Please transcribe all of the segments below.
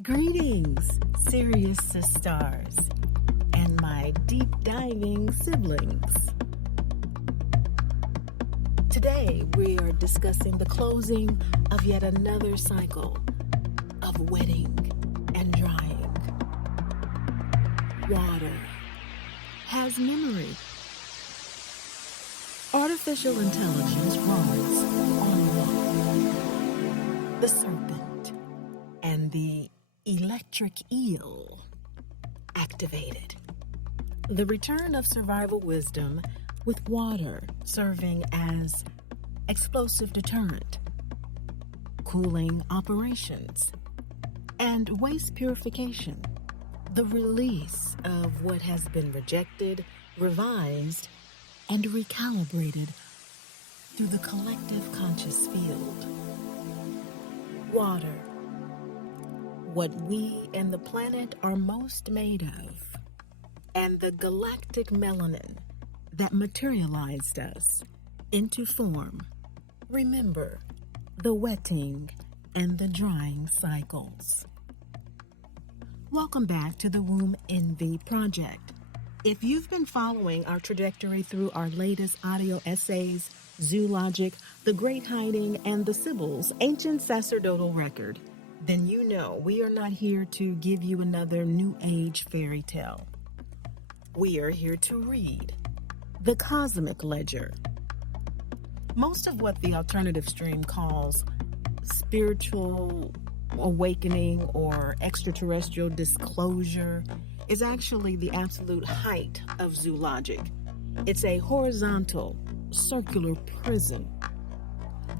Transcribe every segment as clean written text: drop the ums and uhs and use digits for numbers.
Greetings, Sirius SiStars, and my deep diving siblings. Today we are discussing the closing of yet another cycle of wetting and drying. Water has memory. Artificial intelligence runs on water. The serpent and the electric eel activated. The return of survival wisdom with water serving as explosive deterrent, cooling operations, and waste purification. The release of what has been rejected, revised, and recalibrated through the collective conscious field. Water, what we and the planet are most made of, and the galactic melanin that materialized us into form. Remember the wetting and the drying cycles. Welcome back to the Womb Envy Project. If you've been following our trajectory through our latest audio essays, Zoologic, The Great Hiding, and the Sibyl's Ancient Sacerdotal Record, then you know we are not here to give you another New Age fairy tale. We are here to read the Cosmic Ledger. Most of what the alternative stream calls spiritual awakening or extraterrestrial disclosure is actually the absolute height of zoologic. It's a horizontal, circular prison.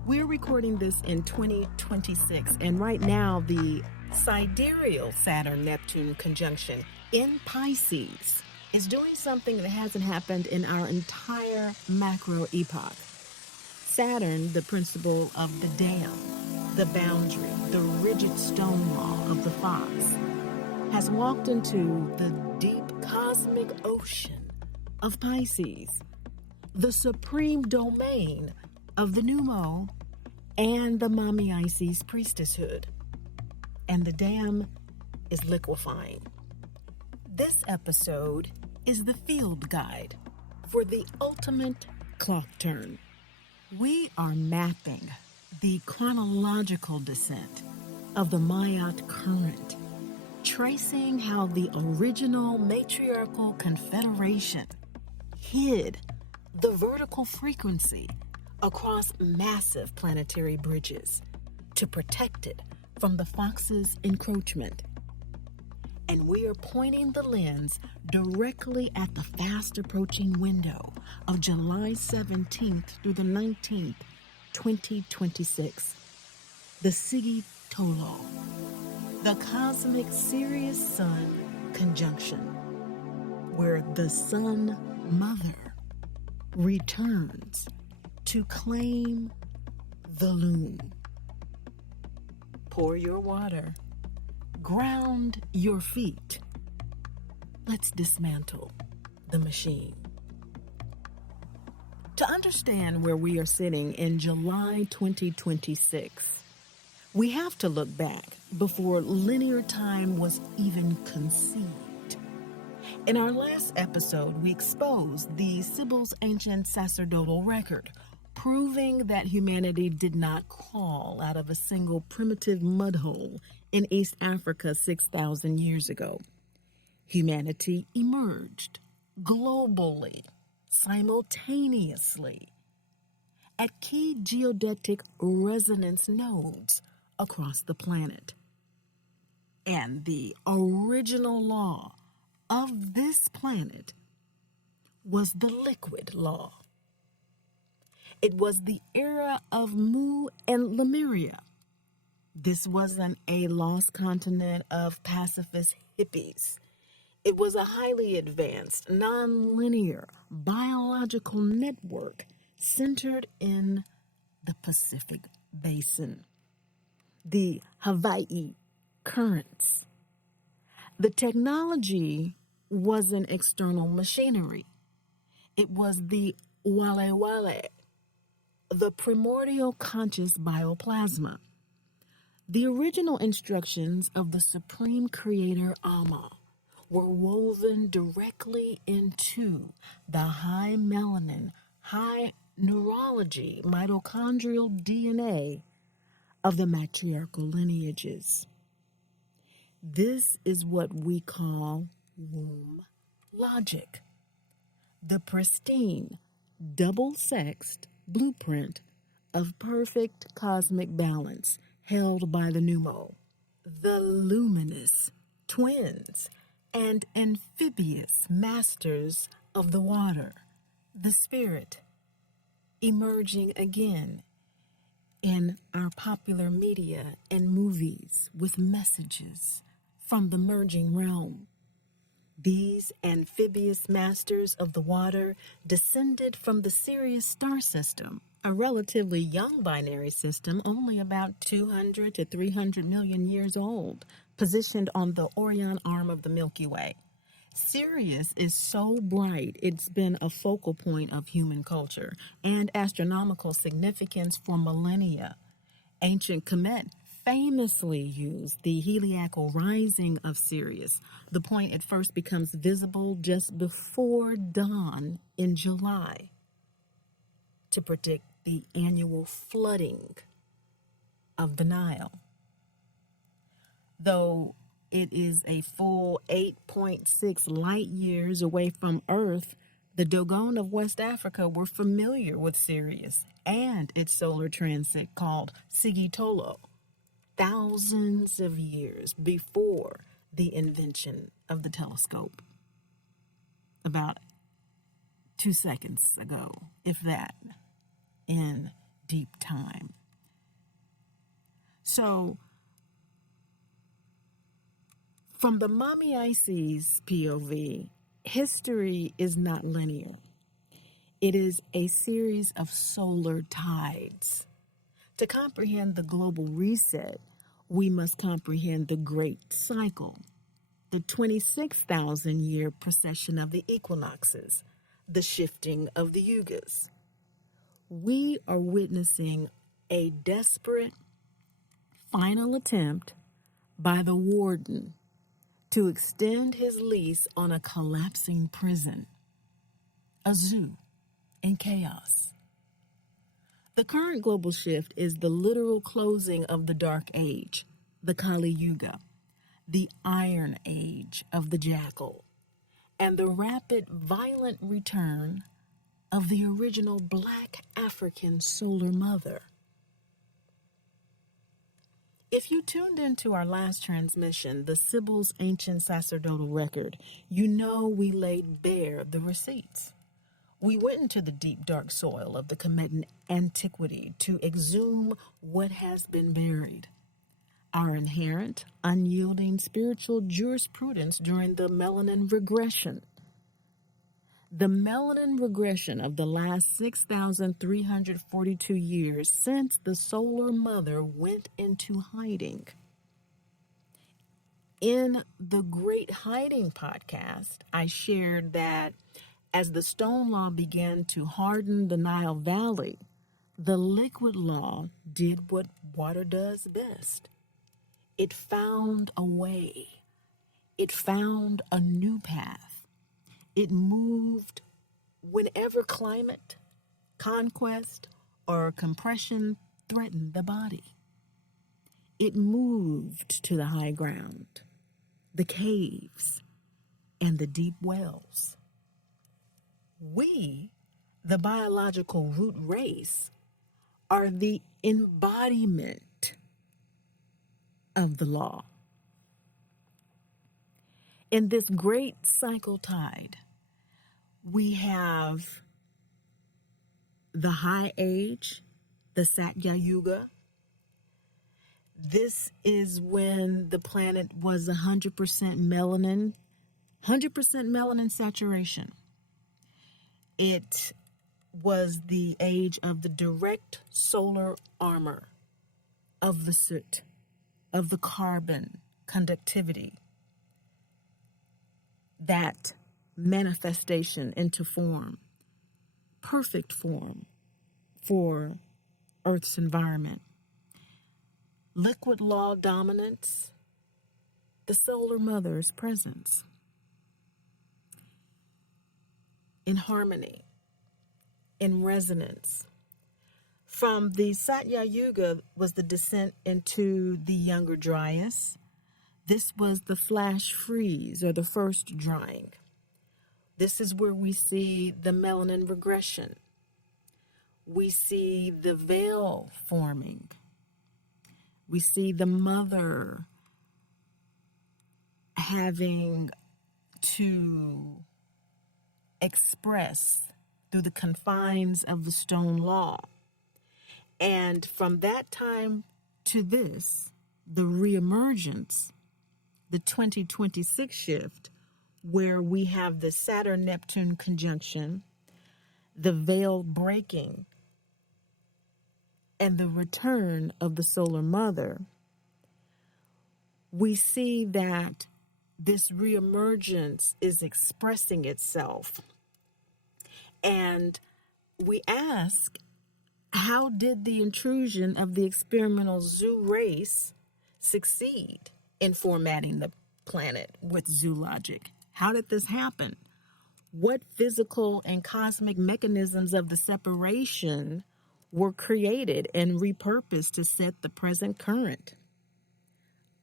We're recording this in 2026, and right now the sidereal Saturn-Neptune conjunction in Pisces is doing something that hasn't happened in our entire macro epoch. Saturn, the principle of the dam, the boundary, the rigid stone wall of the fox, has walked into the deep cosmic ocean of Pisces, the supreme domain of the pneumo and the Mami Isis priestesshood. And the dam is liquefying. This episode is the field guide for the ultimate clock turn. We are mapping the chronological descent of the Mayat current, tracing how the original matriarchal confederation hid the vertical frequency across massive planetary bridges to protect it from the fox's encroachment. And we are pointing the lens directly at the fast approaching window of July 17th through the 19th, 2026. The Sigi Tolo, the cosmic Sirius Sun conjunction, where the Sun Mother returns to claim the loom. Pour your water. Ground your feet. Let's dismantle the machine. To understand where we are sitting in July 2026, we have to look back before linear time was even conceived. In our last episode, we exposed the Sibyl's ancient sacerdotal record, proving that humanity did not crawl out of a single primitive mudhole in East Africa 6,000 years ago. Humanity emerged globally, simultaneously, at key geodetic resonance nodes across the planet. And the original law of this planet was the liquid law. It was the era of Mu and Lemuria. This wasn't a lost continent of pacifist hippies. It was a highly advanced, non-linear biological network centered in the Pacific Basin. The Hawaii currents. The technology wasn't external machinery. It was the Wale Wale, the primordial conscious bioplasma. The original instructions of the Supreme Creator Amma were woven directly into the high melanin, high neurology, mitochondrial DNA of the matriarchal lineages. This is what we call womb logic, the pristine, double-sexed blueprint of perfect cosmic balance held by the pneumo, the luminous twins, and amphibious masters of the water, the spirit, emerging again in our popular media and movies with messages from the merging realm. These amphibious masters of the water descended from the Sirius star system, a relatively young binary system only about 200 to 300 million years old, positioned on the Orion arm of the Milky Way. Sirius is so bright, it's been a focal point of human culture and astronomical significance for millennia. Ancient Kemet famously used the heliacal rising of Sirius, the point it first becomes visible just before dawn in July, to predict the annual flooding of the Nile. Though it is a full 8.6 light years away from Earth, the Dogon of West Africa were familiar with Sirius and its solar transit called Sigi Tolo, thousands of years before the invention of the telescope. About 2 seconds ago, if that, in deep time. So, from the Mommy Ices POV, history is not linear. It is a series of solar tides. To comprehend the global reset, we must comprehend the Great Cycle, the 26,000-year procession of the equinoxes, the shifting of the yugas. We are witnessing a desperate final attempt by the warden to extend his lease on a collapsing prison, a zoo in chaos. The current global shift is the literal closing of the Dark Age, the Kali Yuga, the Iron Age of the Jackal, and the rapid, violent return of the original Black African solar mother. If you tuned into our last transmission, the Sibyl's ancient sacerdotal record, you know we laid bare the receipts. We went into the deep, dark soil of the Kemetan antiquity to exhume what has been buried. Our inherent, unyielding spiritual jurisprudence during the melanin regression. The melanin regression of the last 6,342 years since the solar mother went into hiding. In the Great Hiding podcast, I shared that as the stone law began to harden the Nile Valley, the liquid law did what water does best. It found a way. It found a new path. It moved whenever climate, conquest, or compression threatened the body. It moved to the high ground, the caves, and the deep wells. We, the biological root race, are the embodiment of the law. In this great cycle tide, we have the High Age, the Satya Yuga. This is when the planet was 100% melanin saturation. It was the age of the direct solar armor, of the soot, of the carbon conductivity. That manifestation into form, perfect form for Earth's environment. liquid law dominance, the solar mother's presence, in harmony, in resonance. From the Satya Yuga was the descent into the younger Dryas. This was the flash freeze, or the first drying. This is where we see the melanin regression. We see the veil forming. We see the mother having to express through the confines of the stone law. And from that time to this, the reemergence, the 2026 shift, where we have the Saturn-Neptune conjunction, the veil breaking, and the return of the solar mother, we see that this reemergence is expressing itself. And we ask, how did the intrusion of the experimental zoo race succeed in formatting the planet with zoo logic? How did this happen? What physical and cosmic mechanisms of the separation were created and repurposed to set the present current?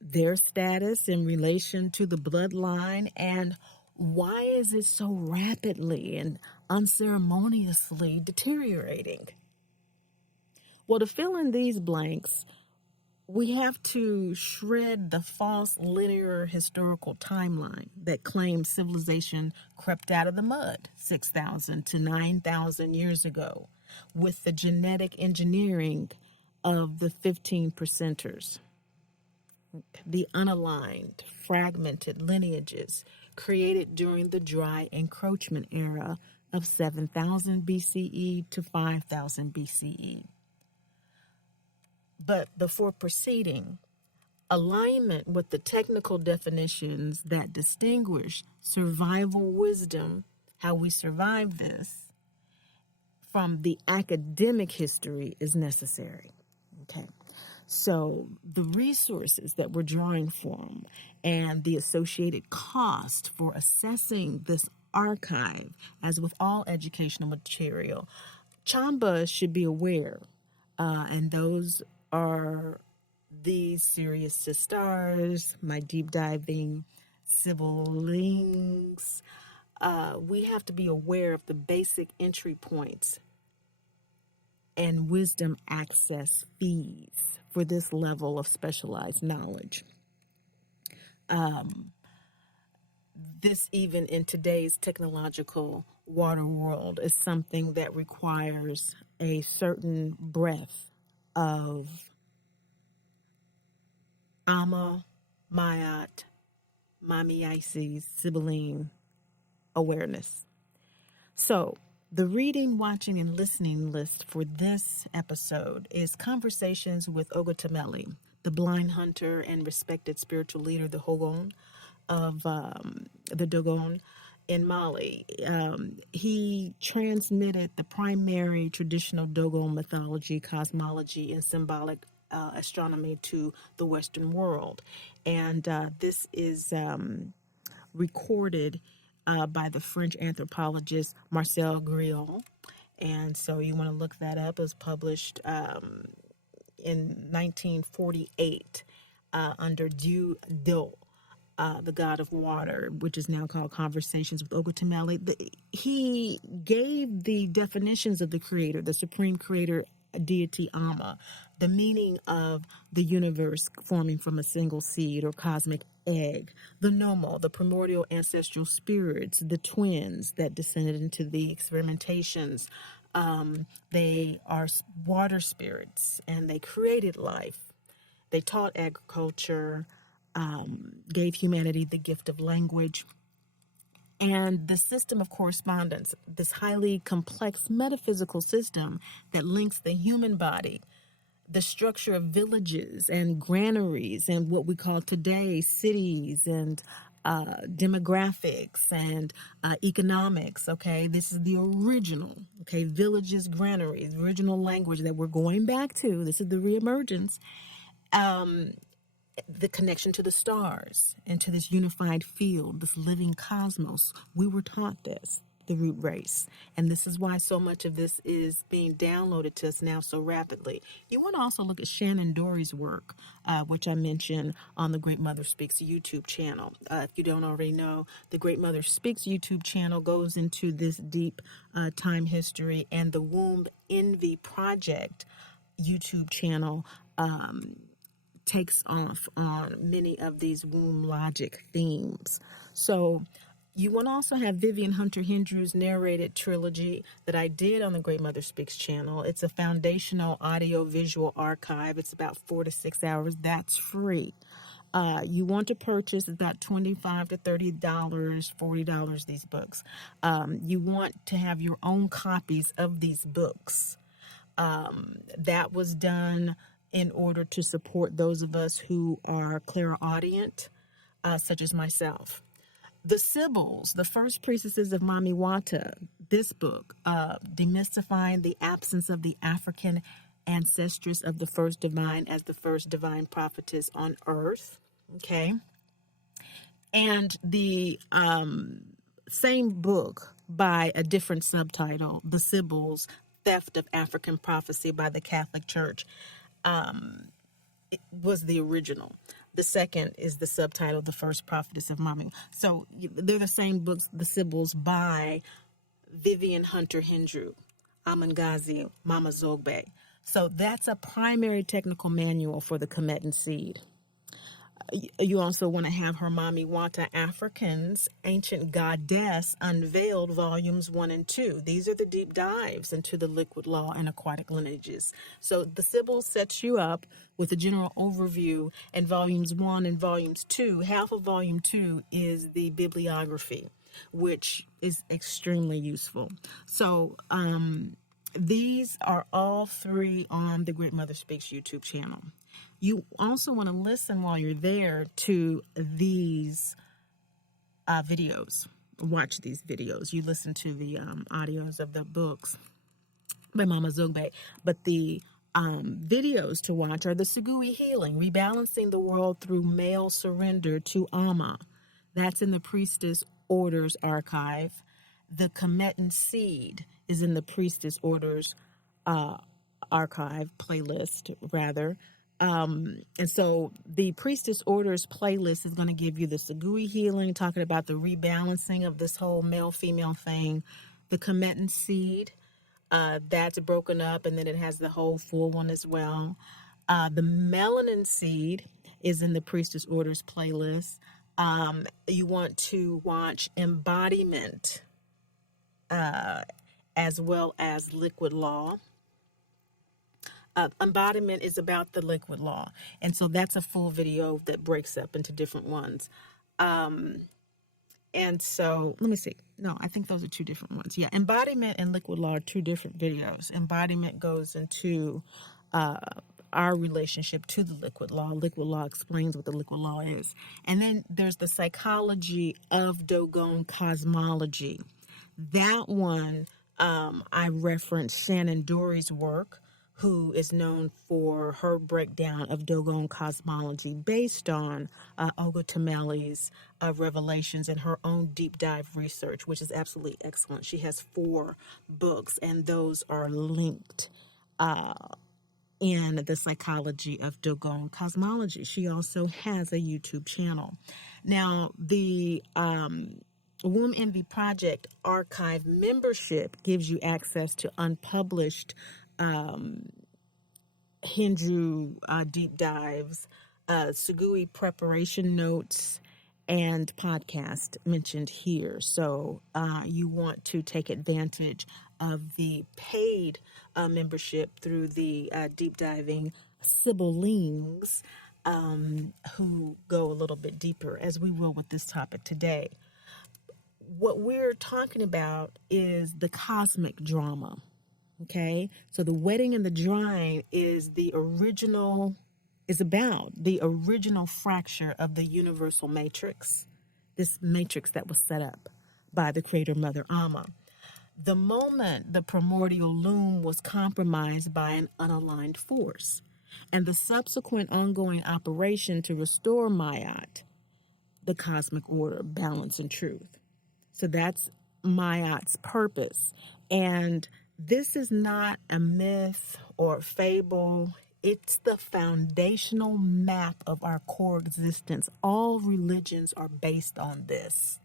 Their status in relation to the bloodline, and why is it so rapidly and unceremoniously deteriorating? Well, to fill in these blanks, we have to shred the false linear historical timeline that claims civilization crept out of the mud 6,000 to 9,000 years ago with the genetic engineering of the 15 percenters. The unaligned, fragmented lineages created during the dry encroachment era of 7,000 BCE to 5,000 BCE. But before proceeding, alignment with the technical definitions that distinguish survival wisdom, how we survive this, from the academic history is necessary. Okay. So the resources that we're drawing from and the associated cost for assessing this archive, as with all educational material, Chamba should be aware, and those are these Sirius SiStars, my deep diving Sibyl-ings. We have to be aware of the basic entry points and wisdom access fees for this level of specialized knowledge. This, even in today's technological water world, is something that requires a certain breadth of Amma, Mayat, Mami Isis, Sibyl-ing awareness. So, the reading, watching, and listening list for this episode is Conversations with Ogotameli, the blind hunter and respected spiritual leader, the Hogon of the Dogon in Mali. He transmitted the primary traditional Dogon mythology, cosmology, and symbolic astronomy to the Western world. And this is recorded by the French anthropologist Marcel Griot. And so you want to look that up. It was published in 1948 under Dieu d'eau, the god of water, which is now called Conversations with Ogotameli. He gave the definitions of the creator, the supreme creator deity Amma, the meaning of the universe forming from a single seed or cosmic egg, the Nomo, the primordial ancestral spirits, the twins that descended into the experimentations. They are water spirits, and they created life. They taught agriculture, gave humanity the gift of language, and the system of correspondence, this highly complex metaphysical system that links the human body, the structure of villages and granaries and what we call today cities, and demographics and economics. Okay, this is the original, okay, villages, granaries, original language that we're going back to. This is the reemergence. The connection to the stars and to this unified field, this living cosmos. We were taught this, the root race. And this is why so much of this is being downloaded to us now so rapidly. You want to also look at Shannon Dory's work, which I mentioned on the Great Mother Speaks YouTube channel. If you don't already know, the Great Mother Speaks YouTube channel goes into this deep time history, and the Womb Envy Project YouTube channel takes off on many of these womb logic themes. So you want to also have Vivian Hunter Hendrew's narrated trilogy that I did on the Great Mother Speaks channel. It's a foundational audio visual archive. It's about 4 to 6 hours. That's free. You want to purchase about $25 to $30, $40, these books. You want to have your own copies of these books. That was done in order to support those of us who are clairaudient, such as myself. The Sibyls, the first priestesses of Mami Wata, this book, demystifying the absence of the African ancestress of the first divine as the first divine prophetess on earth. Okay. And the same book by a different subtitle, The Sibyls, Theft of African Prophecy by the Catholic Church, it was the original. The second is the subtitle, The First Prophetess of Mami. So they're the same books, The Sibyls, by Vivian Hunter Hendrew, Amangazi, Mama Zogbe. So that's a primary technical manual for the Kemetan seed. You also want to have her Mami Wata Africans, Ancient Goddess Unveiled, Volumes 1 and 2. These are the deep dives into the liquid law and aquatic lineages. So the Sibyl sets you up with a general overview, and Volumes 1 and Volumes 2, half of Volume 2 is the bibliography, which is extremely useful. So these are all three on the Great Mother Speaks YouTube channel. You also want to listen while you're there to these videos. Watch these videos. You listen to the audios of the books by Mama Zogbe. But the videos to watch are the Sigi Healing, Rebalancing the World Through Male Surrender to Amma. That's in the Priestess Orders archive. The Kemetan Seed is in the Priestess Orders archive, playlist, rather. And so the Priestess Orders playlist is going to give you the Sigi Healing, talking about the rebalancing of this whole male-female thing. The Kemetan Seed, that's broken up, and then it has the whole full one as well. The Melanin Seed is in the Priestess Orders playlist. You want to watch Embodiment, as well as Liquid Law. Embodiment is about the liquid law. And so that's a full video that breaks up into different ones. And so, let me see. No, I think those are two different ones. Yeah, Embodiment and Liquid Law are two different videos. Embodiment goes into our relationship to the liquid law. Liquid Law explains what the liquid law is. And then there's the Psychology of Dogon Cosmology. That one, I referenced Shannon Dory's work, who is known for her breakdown of Dogon cosmology based on Olga Tameli's revelations and her own deep dive research, which is absolutely excellent. She has 4 books, and those are linked in the Psychology of Dogon Cosmology. She also has a YouTube channel. Now, the Womb Envy Project archive membership gives you access to unpublished Hendrew deep dives, Sugui preparation notes, and podcast mentioned here. So you want to take advantage of the paid membership through the deep diving Sibyl-ings who go a little bit deeper, as we will with this topic today. What we're talking about is the cosmic drama. Okay, so the wedding and the drying is about the original fracture of the universal matrix, this matrix that was set up by the Creator Mother Amma. The moment the primordial loom was compromised by an unaligned force. and the subsequent ongoing operation to restore Ma'at, the cosmic order, balance, and truth. So that's Ma'at's purpose. And this is not a myth or fable. It's the foundational map of our core existence. All religions are based on this.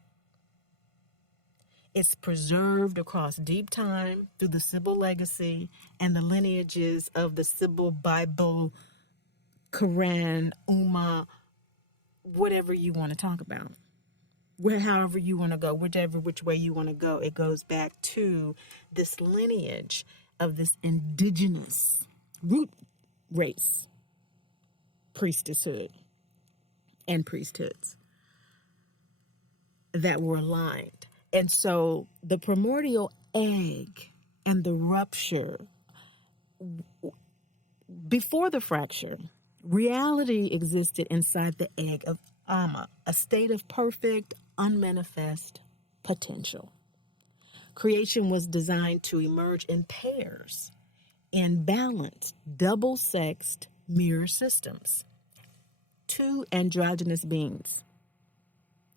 It's preserved across deep time through the Sibyl legacy and the lineages of the Sibyl Bible, Quran, Ummah, whatever you want to talk about. However you want to go, which way you want to go, it goes back to this lineage of this indigenous root race, priestesshood, and priesthoods that were aligned. And so the primordial egg and the rupture, before the fracture, reality existed inside the egg of Amma, a state of perfect, unmanifest potential. Creation was designed to emerge in pairs, in balanced, double-sexed mirror systems. Two androgynous beings,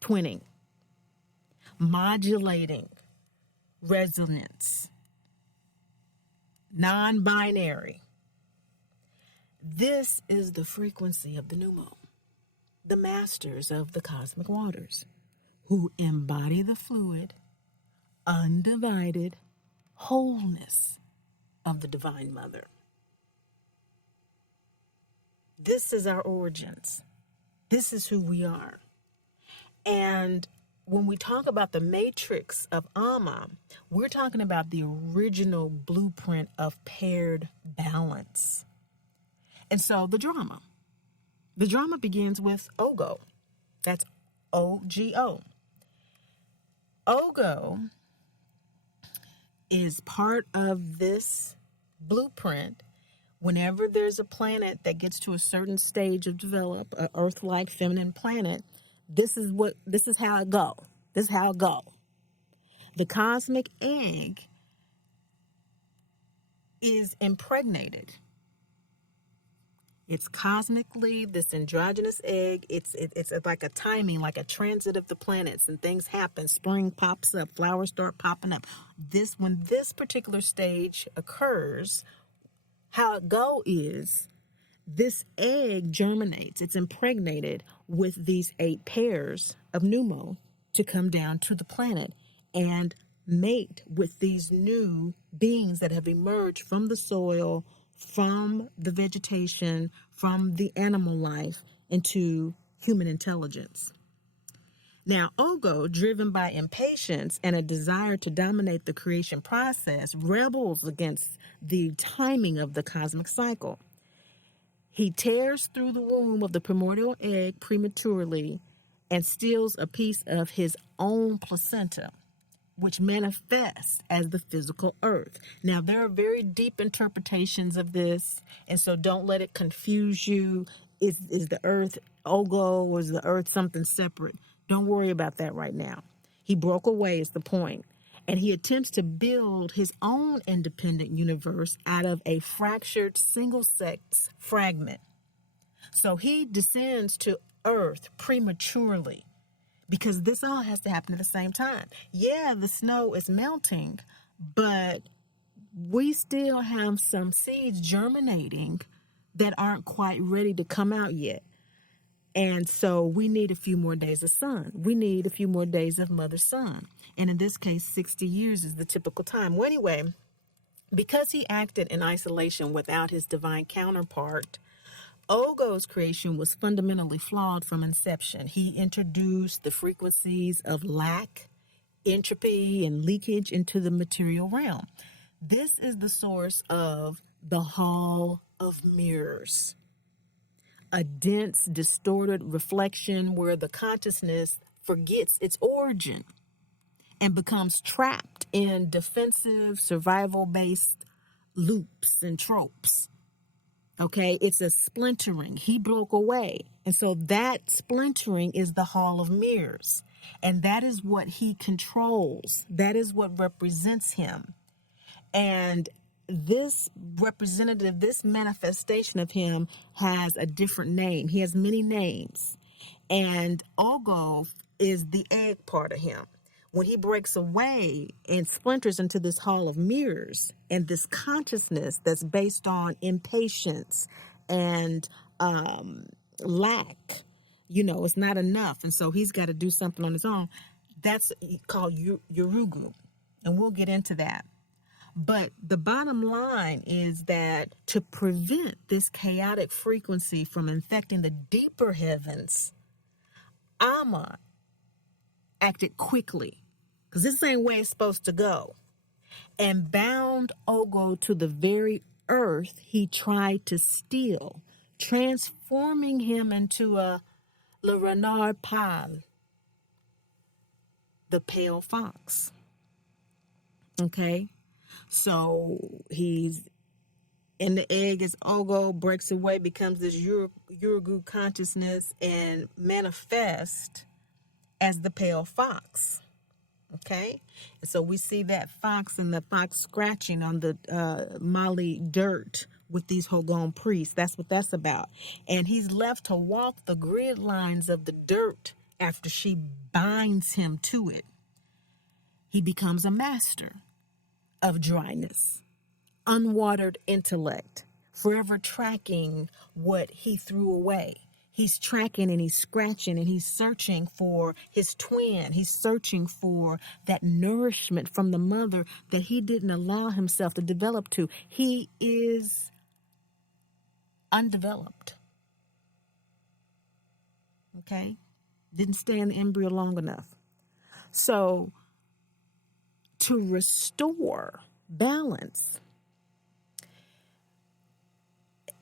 twinning, modulating, resonance, non-binary. This is the frequency of the pneumo, the masters of the cosmic waters, who embody the fluid, undivided wholeness of the Divine Mother. This is our origins. This is who we are. And when we talk about the matrix of Amma, we're talking about the original blueprint of paired balance. And so the drama begins with Ogo. That's O-G-O. Ogo is part of this blueprint. Whenever there's a planet that gets to a certain stage of develop, an Earth-like feminine planet, this is how it go. This is how it go. The cosmic egg is impregnated. It's cosmically this androgynous egg. It's like a timing, like a transit of the planets, and things happen. Spring pops up, flowers start popping up. When this particular stage occurs, how it go is this egg germinates. It's impregnated with these 8 pairs of pneumo to come down to the planet and mate with these new beings that have emerged from the soil, from the vegetation, from the animal life into human intelligence. Now, Ogo, driven by impatience and a desire to dominate the creation process, rebels against the timing of the cosmic cycle. He tears through the womb of the primordial egg prematurely and steals a piece of his own placenta, which manifests as the physical earth. Now, there are very deep interpretations of this, and so don't let it confuse you. Is the earth Ogo, or is the earth something separate? Don't worry about that right now. He broke away is the point, and he attempts to build his own independent universe out of a fractured single-sex fragment. So he descends to earth prematurely, because this all has to happen at the same time. Yeah, the snow is melting, but we still have some seeds germinating that aren't quite ready to come out yet. And so we need a few more days of sun. We need a few more days of mother sun. And in this case, 60 years is the typical time. Well, anyway, because he acted in isolation without his divine counterpart, Ogo's creation was fundamentally flawed from inception. He introduced the frequencies of lack, entropy, and leakage into the material realm. This is the source of the Hall of Mirrors, a dense, distorted reflection where the consciousness forgets its origin and becomes trapped in defensive, survival-based loops and tropes. Okay, it's a splintering. He broke away. And so that splintering is the Hall of Mirrors. And that is what he controls. That is what represents him. And this representative, this manifestation of him has a different name. He has many names. And Ogo is the egg part of him. When he breaks away and splinters into this hall of mirrors and this consciousness that's based on impatience and lack, it's not enough. And so he's got to do something on his own. That's called Yurugu. And we'll get into that. But the bottom line is that to prevent this chaotic frequency from infecting the deeper heavens, Amma acted quickly, because this ain't where it's supposed to go, and bound Ogo to the very earth he tried to steal, transforming him into a Le Renard Pâle, the pale fox. Okay? So he's in the egg as Ogo breaks away, becomes this Yurugu consciousness, and manifests as the pale fox. Okay? And so we see that fox and the fox scratching on the Mali dirt with these Hogon priests. That's what that's about. And he's left to walk the grid lines of the dirt after she binds him to it. He becomes a master of dryness, unwatered intellect, forever tracking what he threw away. He's tracking and he's scratching and he's searching for his twin. He's searching for that nourishment from the mother that he didn't allow himself to develop to. He is undeveloped. Okay? Didn't stay in the embryo long enough. So, to restore balance,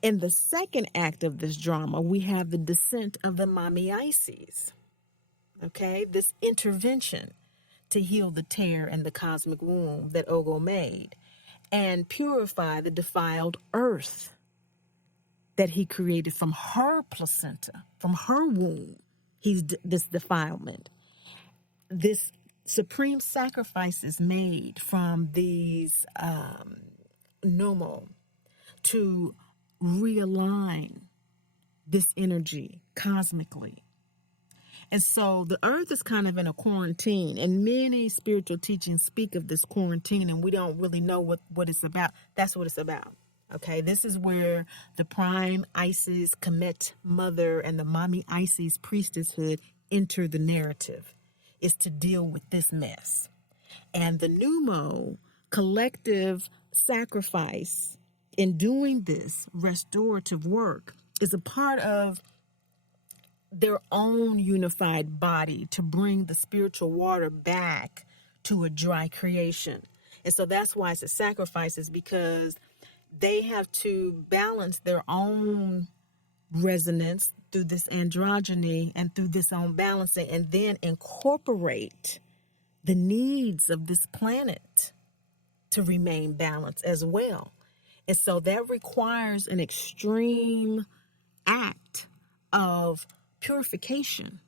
in the second act of this drama, we have the descent of the Mami Isis. Okay, this intervention to heal the tear and the cosmic wound that Ogo made and purify the defiled earth that he created from her placenta, from her womb. This defilement. This supreme sacrifice is made from these Nomo to realign this energy cosmically. And so the earth is kind of in a quarantine, and many spiritual teachings speak of this quarantine, and we don't really know what it's about. That's what it's about. Okay, this is where the prime Isis Kemet mother and the Mami Isis priestesshood enter the narrative, is to deal with this mess. And the Numo collective sacrifice in doing this restorative work is a part of their own unified body to bring the spiritual water back to a dry creation. And so that's why it's a sacrifice, is because they have to balance their own resonance through this androgyny and through this own balancing, and then incorporate the needs of this planet to remain balanced as well. And so that requires an extreme act of purification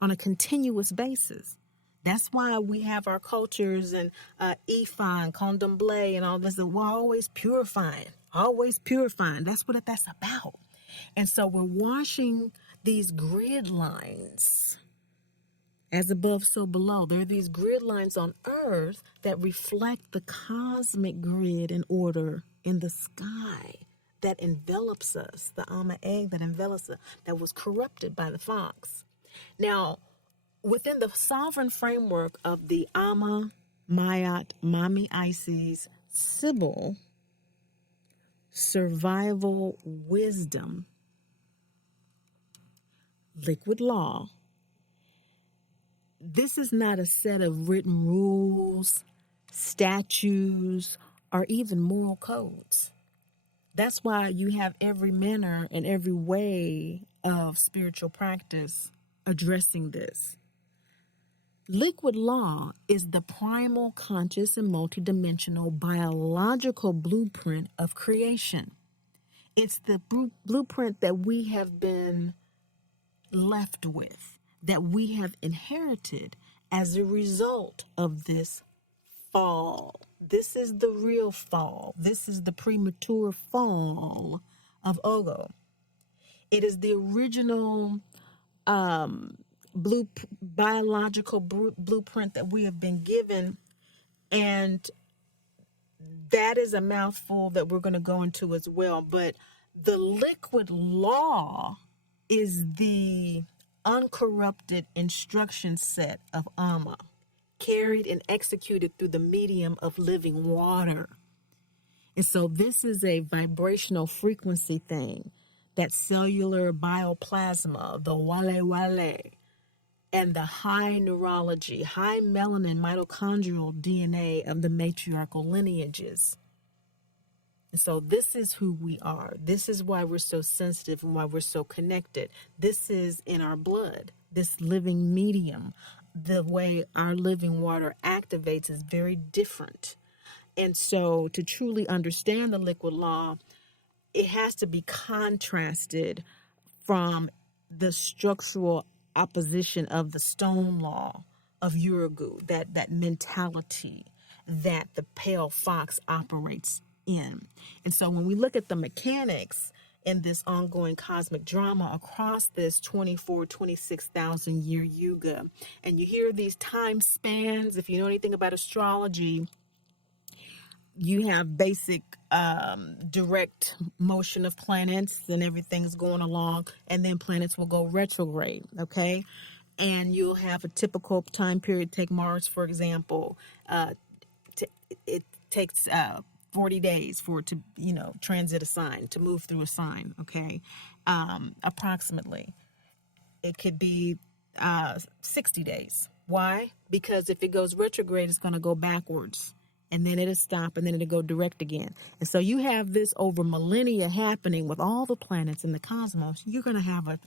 on a continuous basis. That's why we have our cultures and Ifa and Candomblé and all this. We're always purifying, always purifying. That's what that's about. And so we're washing these grid lines. As above, so below. There are these grid lines on Earth that reflect the cosmic grid and order in the sky that envelops us, the Amma egg that envelops us, that was corrupted by the fox. Now, within the sovereign framework of the Amma, Mayat, Mami Isis, Sibyl, survival wisdom, liquid law, this is not a set of written rules, statutes, or even moral codes. That's why you have every manner and every way of spiritual practice addressing this. Liquid law is the primal, conscious, and multidimensional biological blueprint of creation. It's the blueprint that we have been left with, that we have inherited as a result of this fall This is the real fall. This is the premature fall of Ogo. It is the original biological blueprint that we have been given, and that is a mouthful that we're going to go into as well. But the liquid law is the uncorrupted instruction set of Amma, carried and executed through the medium of living water. And so this is a vibrational frequency thing, that cellular bioplasma, the wale, and the high neurology, high melanin mitochondrial DNA of the matriarchal lineages. And so this is who we are. This is why we're so sensitive and why we're so connected. This is in our blood, this living medium. The way our living water activates is very different. And so to truly understand the liquid law, it has to be contrasted from the structural opposition of the stone law of Urugu, that mentality that the pale fox operates in. And so when we look at the mechanics in this ongoing cosmic drama across this 26,000 year yuga, and you hear these time spans, if you know anything about astrology, you have basic direct motion of planets and everything's going along, and then planets will go retrograde, okay? And you'll have a typical time period. Take Mars, for example. It takes 40 days for it to, transit a sign, to move through a sign, okay? Approximately. It could be 60 days. Why? Because if it goes retrograde, it's going to go backwards. And then it'll stop, and then it'll go direct again. And so you have this over millennia happening with all the planets in the cosmos. You're going to have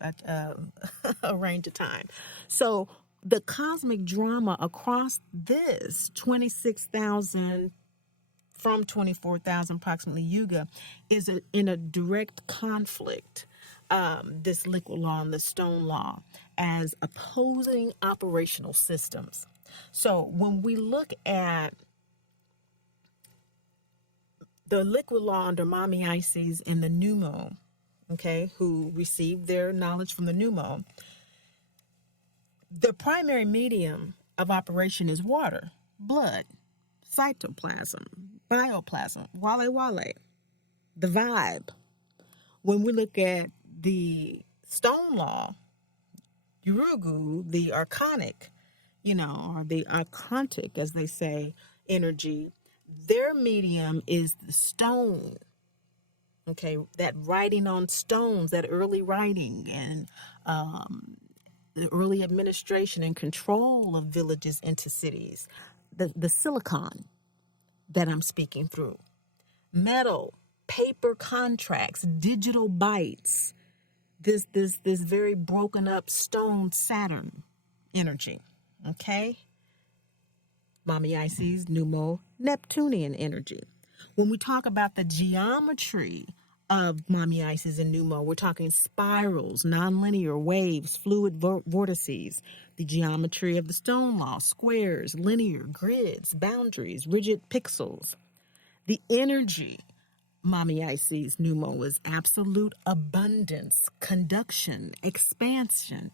a range of time. So the cosmic drama across this 26,000 from 24,000 approximately yuga is in a direct conflict. This liquid law and the stone law as opposing operational systems. So when we look at the liquid law under Mommy Isis and the new moon, okay, who received their knowledge from the new moon, the primary medium of operation is water, blood, cytoplasm, bioplasm, wale, the vibe. When we look at the stone law, Urugu, the archonic, or the archontic, as they say, energy, their medium is the stone, okay, that writing on stones, that early writing and the early administration and control of villages into cities, the silicon that I'm speaking through, metal, paper contracts, digital bytes, this very broken up stone Saturn energy, okay? Mommy Isis, Numo, Neptunian energy. When we talk about the geometry of Mommy Isis and Numo, we're talking spirals, nonlinear waves, fluid vortices, the geometry of the stone law, squares, linear, grids, boundaries, rigid pixels. The energy, Mommy Isis, Numo, is absolute abundance, conduction, expansion.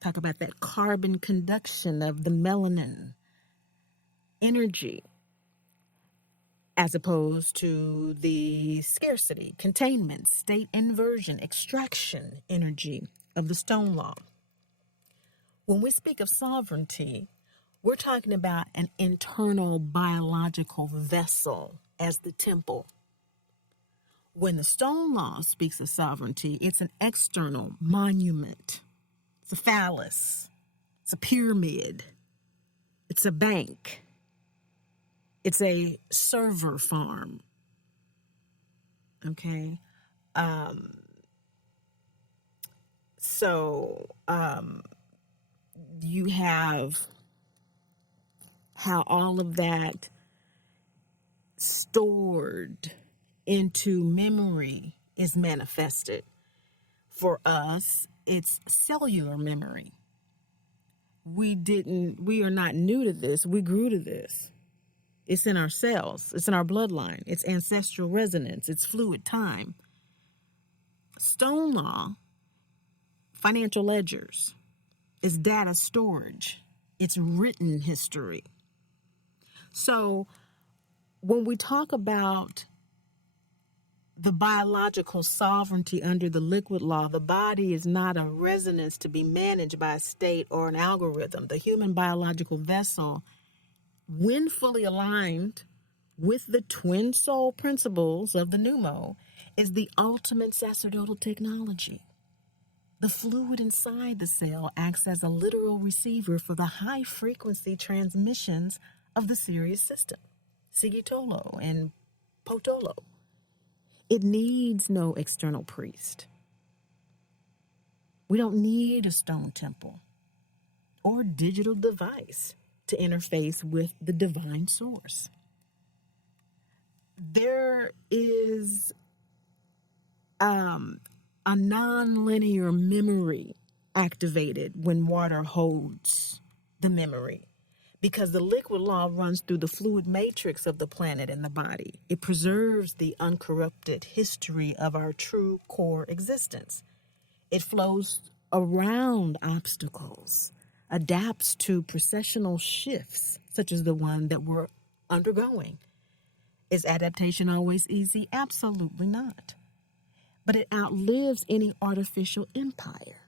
Talk about that carbon conduction of the melanin energy, as opposed to the scarcity, containment, state inversion, extraction energy of the stone law. When we speak of sovereignty, we're talking about an internal biological vessel as the temple. When the stone law speaks of sovereignty, it's an external monument. It's a phallus. It's a pyramid. It's a bank. It's a server farm, okay? So you have how all of that stored into memory is manifested. For us, it's cellular memory. We are not new to this. We grew to this. It's in our cells. It's in our bloodline. It's ancestral resonance. It's fluid time. Stone law, financial ledgers. It's data storage. It's written history. So when we talk about the biological sovereignty under the liquid law, the body is not a resonance to be managed by a state or an algorithm. The human biological vessel, when fully aligned with the twin soul principles of the pneumo, is the ultimate sacerdotal technology. The fluid inside the cell acts as a literal receiver for the high frequency transmissions of the Sirius system, Sigi, Tolo, and Potolo. It needs no external priest. We don't need a stone temple or digital device to interface with the divine source. There is a non-linear memory activated when water holds the memory, because the liquid law runs through the fluid matrix of the planet and the body. It preserves the uncorrupted history of our true core existence. It flows around obstacles, adapts to processional shifts, such as the one that we're undergoing. Is adaptation always easy? Absolutely not. But it outlives any artificial empire.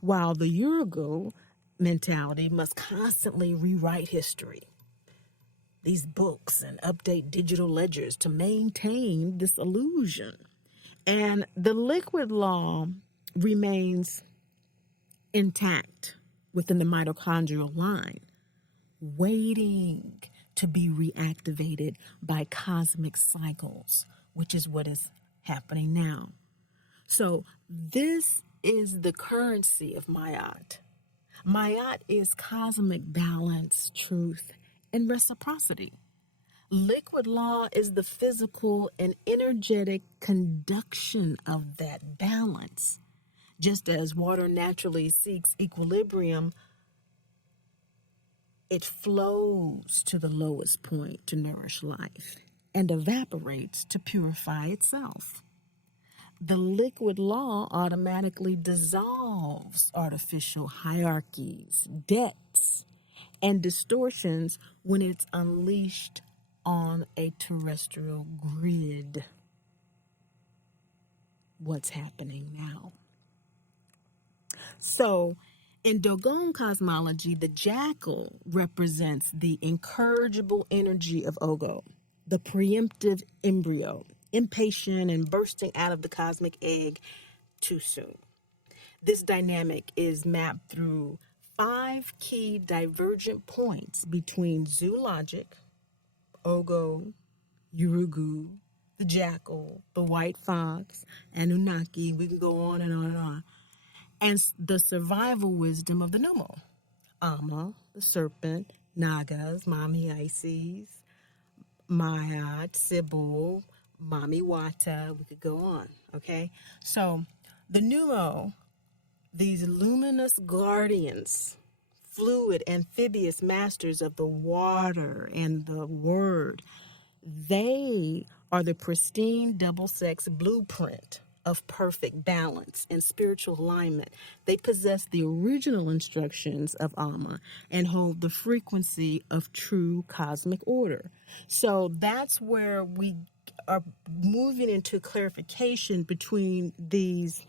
While the Urugu mentality must constantly rewrite history, these books, and update digital ledgers to maintain this illusion. And the liquid law remains intact within the mitochondrial line, waiting to be reactivated by cosmic cycles, which is what is happening now. So this is the currency of Mayat. Mayat is cosmic balance, truth, and reciprocity. Liquid law is the physical and energetic conduction of that balance. Just as water naturally seeks equilibrium, it flows to the lowest point to nourish life and evaporates to purify itself. The liquid law automatically dissolves artificial hierarchies, debts, and distortions when it's unleashed on a terrestrial grid. What's happening now? So, in Dogon cosmology, the jackal represents the incorrigible energy of Ogo, the preemptive embryo, impatient and bursting out of the cosmic egg too soon. This dynamic is mapped through 5 key divergent points between zoologic, Ogo, Urugu, the jackal, the white fox, Anunnaki. We could go on and on and on. And the survival wisdom of the pneumo. Amma, the serpent, Nagas, Mami Isis, Mayat, Sibyl, Mami Wata. We could go on, okay? So the pneumo, these luminous guardians, fluid, amphibious masters of the water and the word, they are the pristine double-sex blueprint of perfect balance and spiritual alignment. They possess the original instructions of Amma and hold the frequency of true cosmic order. So that's where we are moving into clarification between these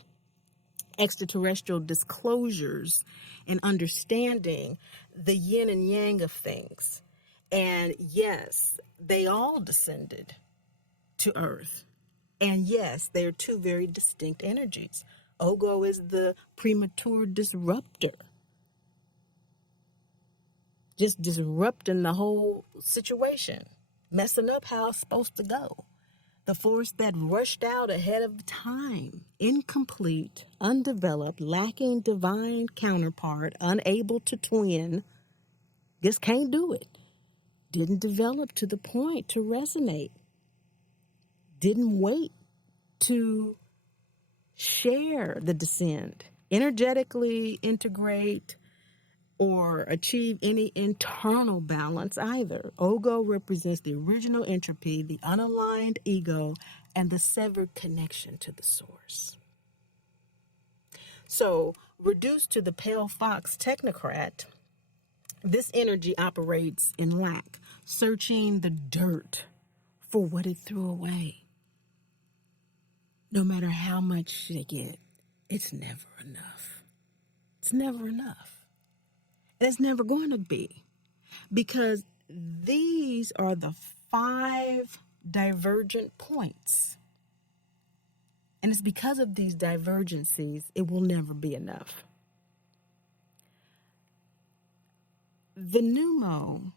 extraterrestrial disclosures and understanding the yin and yang of things. And yes, they all descended to Earth. And yes, they are two very distinct energies. Ogo is the premature disruptor, just disrupting the whole situation, messing up how it's supposed to go. The force that rushed out ahead of time, incomplete, undeveloped, lacking divine counterpart, unable to twin, just can't do it. Didn't develop to the point to resonate. Didn't wait to share the descent, energetically integrate, or achieve any internal balance either. Ogo represents the original entropy, the unaligned ego, and the severed connection to the source. So, reduced to the pale fox technocrat, this energy operates in lack, searching the dirt for what it threw away. No matter how much they get, it's never enough. It's never enough. And it's never going to be, because these are the 5 divergent points. And it's because of these divergencies, it will never be enough. The pneumo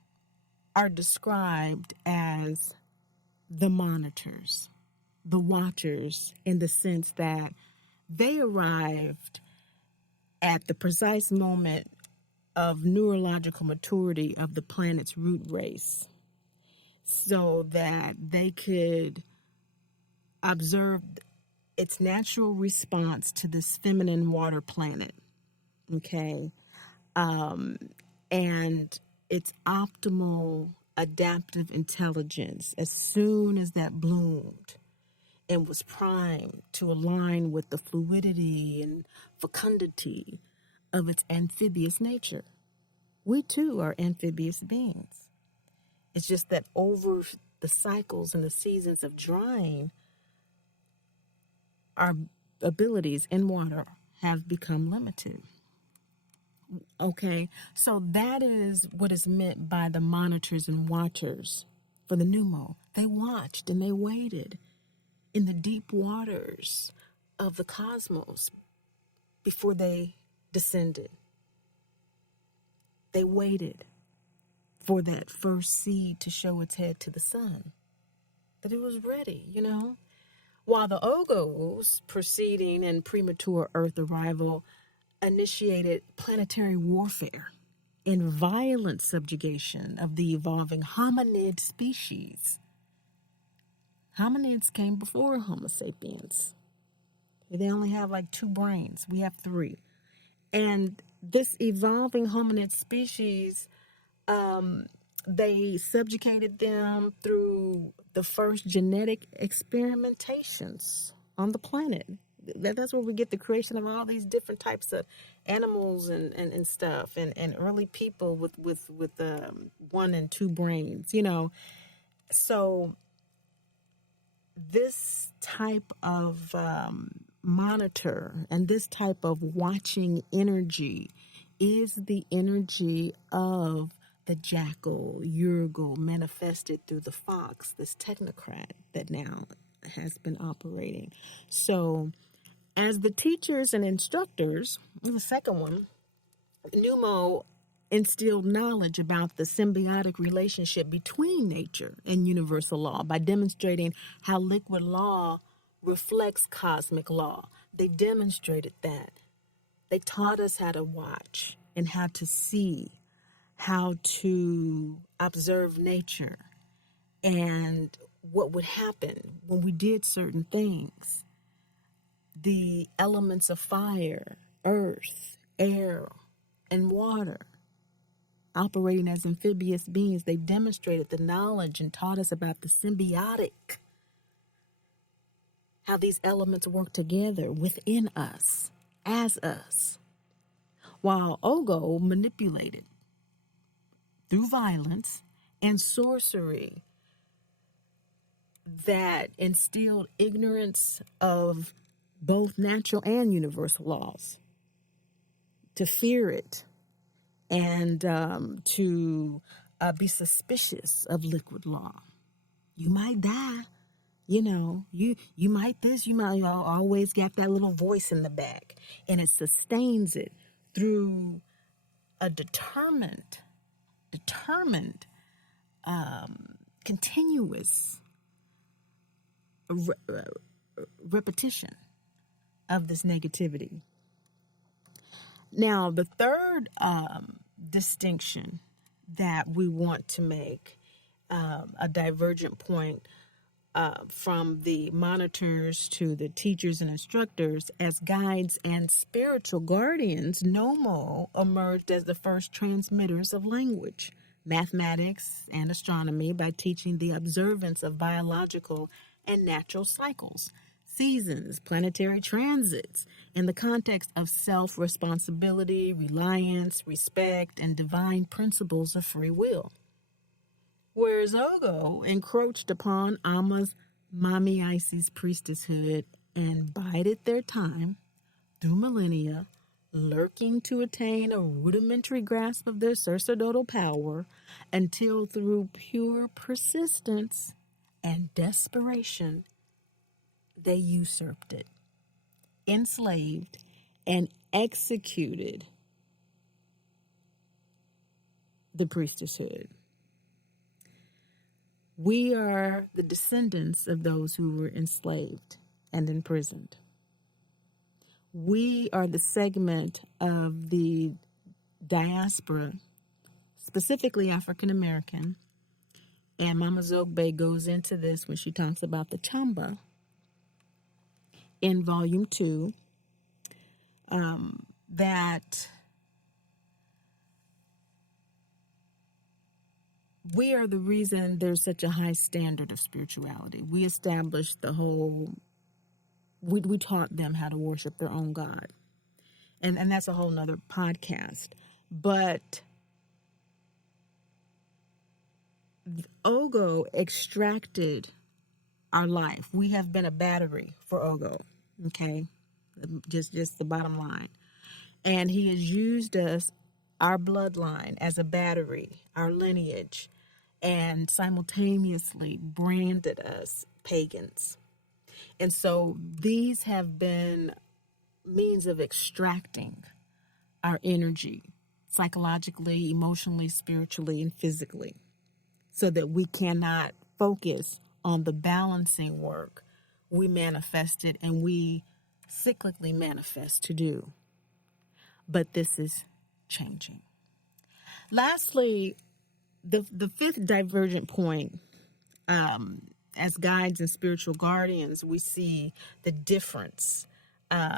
are described as the monitors, the watchers, in the sense that they arrived at the precise moment of neurological maturity of the planet's root race, so that they could observe its natural response to this feminine water planet, okay, and its optimal adaptive intelligence as soon as that bloomed and was primed to align with the fluidity and fecundity of its amphibious nature. We too are amphibious beings. It's just that over the cycles and the seasons of drying, our abilities in water have become limited. Okay, so that is what is meant by the monitors and watchers for the pneumo. They watched and they waited in the deep waters of the cosmos before they descended. They waited for that first seed to show its head to the sun, that it was ready, While the Ogos preceding and premature Earth arrival initiated planetary warfare and violent subjugation of the evolving hominid species. Hominids came before Homo sapiens. They only have like 2 brains. We have 3. And this evolving hominid species, they subjugated them through the first genetic experimentations on the planet. That's where we get the creation of all these different types of animals and stuff, and early people with 1 and 2 brains, So this type of monitor and this type of watching energy is the energy of the jackal, Urgal, manifested through the fox, this technocrat that now has been operating. So as the teachers and instructors, the second one, pneumo instilled knowledge about the symbiotic relationship between nature and universal law by demonstrating how liquid law reflects cosmic law. They demonstrated that. They taught us how to watch and how to see, how to observe nature, and what would happen when we did certain things. The elements of fire, earth, air, and water, operating as amphibious beings, they demonstrated the knowledge and taught us about the symbiotic, how these elements work together within us, as us. While Ogo manipulated through violence and sorcery that instilled ignorance of both natural and universal laws, to fear it, and to be suspicious of liquid law. You might die, you might this, you might always get that little voice in the back, and it sustains it through a determined, continuous repetition of this negativity. Now, the third distinction that we want to make, a divergent point from the monitors to the teachers and instructors, as guides and spiritual guardians, Nomo emerged as the first transmitters of language, mathematics, and astronomy by teaching the observance of biological and natural cycles, seasons, planetary transits, in the context of self-responsibility, reliance, respect, and divine principles of free will. Whereas Ogo encroached upon Amma's Mami Isis priestesshood and bided their time through millennia, lurking to attain a rudimentary grasp of their sacerdotal power until through pure persistence and desperation they usurped it, enslaved, and executed the priestesshood. We are the descendants of those who were enslaved and imprisoned. We are the segment of the diaspora, specifically African American, and Mama Zogbe goes into this when she talks about the Chamba in Volume 2, that we are the reason there's such a high standard of spirituality. We established the whole, we taught them how to worship their own God. And that's a whole nother podcast. But Ogo extracted our life. We have been a battery for Ogo, okay? Just the bottom line. And he has used us, our bloodline, as a battery, our lineage, and simultaneously branded us pagans. And so these have been means of extracting our energy psychologically, emotionally, spiritually, and physically, so that we cannot focus on the balancing work we manifested and we cyclically manifest to do. But this is changing. Lastly, the fifth divergent point, as guides and spiritual guardians, we see the difference,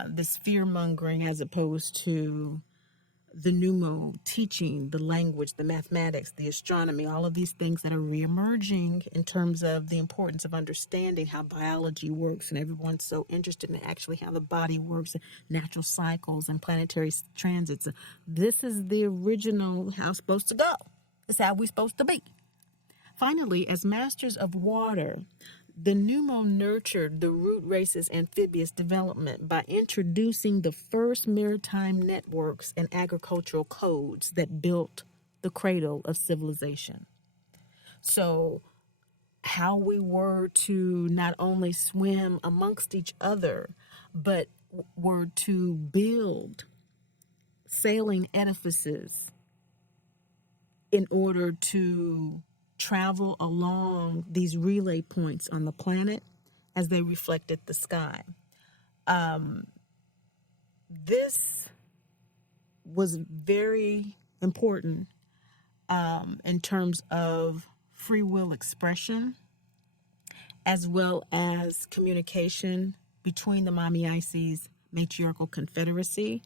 this fear-mongering as opposed to the pneumo teaching, the language, the mathematics, the astronomy, all of these things that are reemerging in terms of the importance of understanding how biology works. And everyone's so interested in actually how the body works, natural cycles and planetary transits. This is the original how it's supposed to go. It's how we're supposed to be. Finally, as masters of water, the pneumo nurtured the root race's amphibious development by introducing the first maritime networks and agricultural codes that built the cradle of civilization. So how we were to not only swim amongst each other, but were to build sailing edifices in order to travel along these relay points on the planet as they reflected the sky. This was very important in terms of free will expression, as well as communication between the Mami Isis matriarchal confederacy,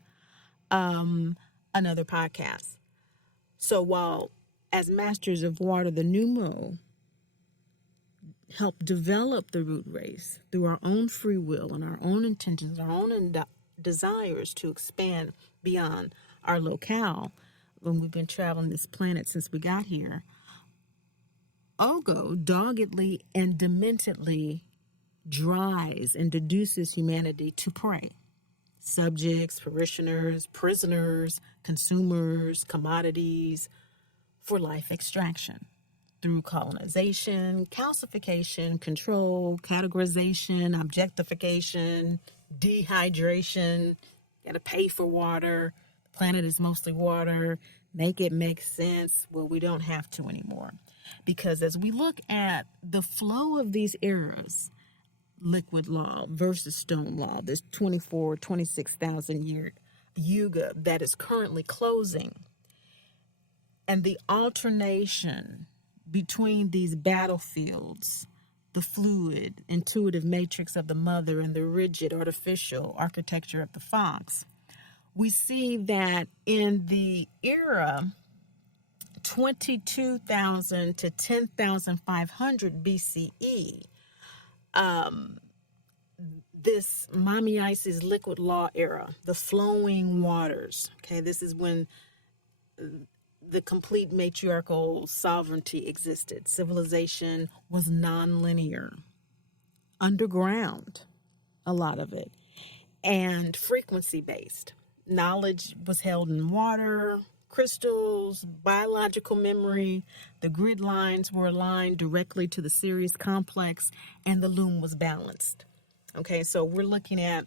another podcast. So while as masters of water, the pneumo help develop the root race through our own free will and our own intentions, our own desires to expand beyond our locale when we've been traveling this planet since we got here. Ogo doggedly and dementedly drives and deduces humanity to prey. Subjects, parishioners, prisoners, consumers, commodities, for life extraction through colonization, calcification, control, categorization, objectification, dehydration. Got to pay for water. The planet is mostly water. Make it make sense. Well, we don't have to anymore. Because as we look at the flow of these eras, liquid law versus stone law, this 26,000 year yuga that is currently closing, and the alternation between these battlefields the fluid, intuitive matrix of the mother and the rigid, artificial architecture of the fox. We see that in the era 22,000 to 10,500 BCE, this Mami Isis liquid law era, the flowing waters. Okay, this is when the complete matriarchal sovereignty existed. Civilization was non-linear, underground, a lot of it, and frequency-based. Knowledge was held in water, crystals, biological memory. The grid lines were aligned directly to the Sirius complex, and the loom was balanced. Okay, so we're looking at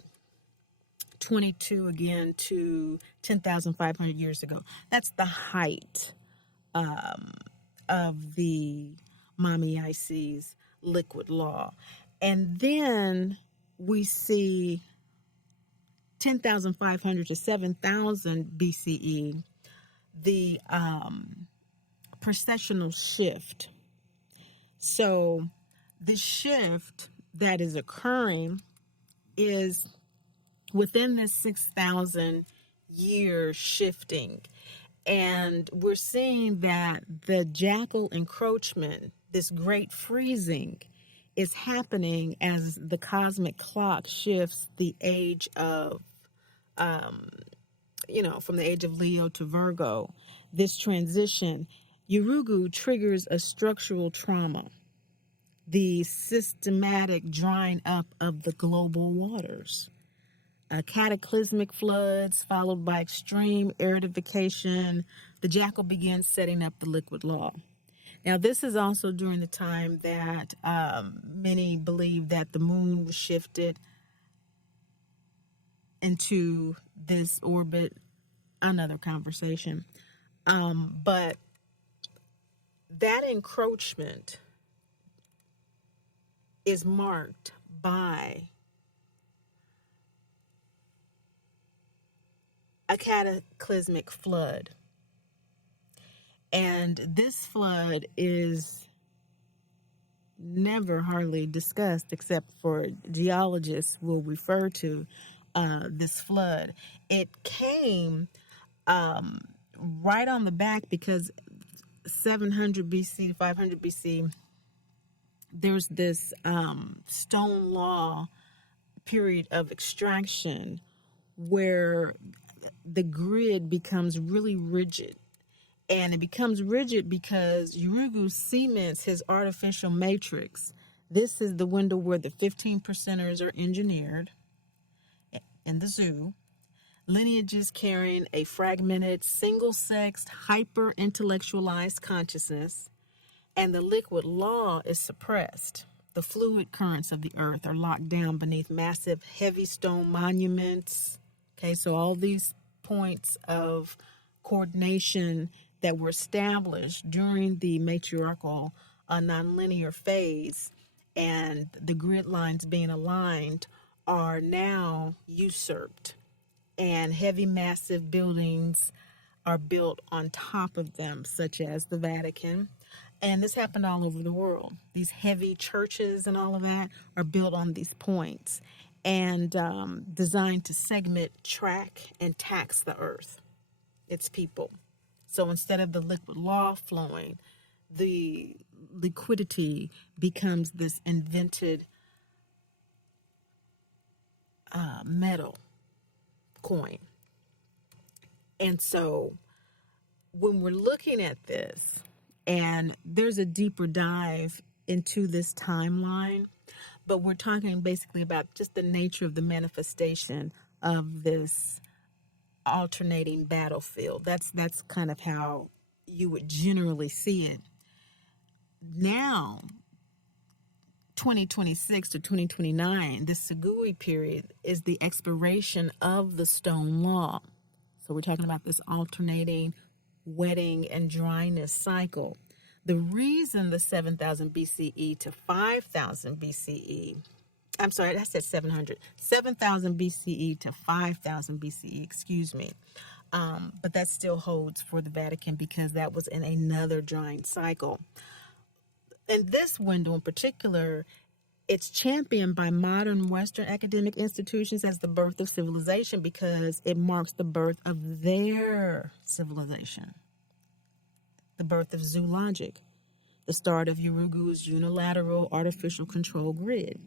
22 again to 10,500 years ago. That's the height of the Mami Isis liquid law. And then we see 10,500 to 7,000 BCE, the precessional shift. So the shift that is occurring is within this 6,000 year shifting. And we're seeing that the jackal encroachment, this great freezing, is happening as the cosmic clock shifts the age of, from the age of Leo to Virgo. This transition, Urugu triggers a structural trauma, the systematic drying up of the global waters. Cataclysmic floods followed by extreme aridification. The jackal begins setting up the liquid law. Now, this is also during the time that many believe that the moon was shifted into this orbit. Another conversation. But that encroachment is marked by a cataclysmic flood. And this flood is never hardly discussed, except for geologists will refer to this flood. It came right on the back because 700 BC, 500 BC, there's this stone law period of extraction where the grid becomes really rigid. And it becomes rigid because Urugu cements his artificial matrix. This is the window where the 15 percenters are engineered in the zoo. Lineages carrying a fragmented, single-sexed, hyper-intellectualized consciousness. And the liquid law is suppressed. The fluid currents of the earth are locked down beneath massive, heavy stone monuments. Okay, so all these points of coordination that were established during the matriarchal nonlinear phase and the grid lines being aligned are now usurped, and heavy, massive buildings are built on top of them, such as the Vatican. And this happened all over the world. These heavy churches and all of that are built on these points and designed to segment, track, and tax the earth, its people. So instead of the liquid law flowing, the liquidity becomes this invented metal coin. And so when we're looking at this, and there's a deeper dive into this timeline, but we're talking basically about just the nature of the manifestation of this alternating battlefield. That's kind of how you would generally see it. Now, 2026 to 2029, this Sigi period is the expiration of the stone law. So we're talking about this alternating wetting and dryness cycle. The reason the 7,000 BCE to 5,000 BCE, I'm sorry, I said 700, 7,000 BCE to 5,000 BCE, excuse me. But that still holds for the Vatican because that was in another drying cycle. And this window in particular, it's championed by modern Western academic institutions as the birth of civilization because it marks the birth of their civilization, the birth of zoo logic, the start of Uruguay's unilateral artificial control grid.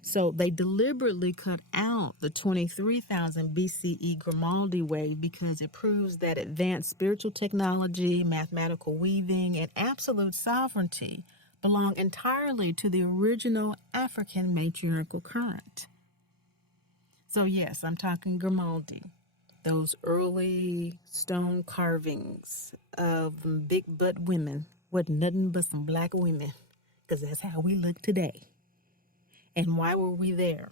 So they deliberately cut out the 23,000 BCE Grimaldi wave because it proves that advanced spiritual technology, mathematical weaving, and absolute sovereignty belong entirely to the original African matriarchal current. So yes, I'm talking Grimaldi, those early stone carvings of big butt women with nothing but some black women, because that's how we look today. And why were we there?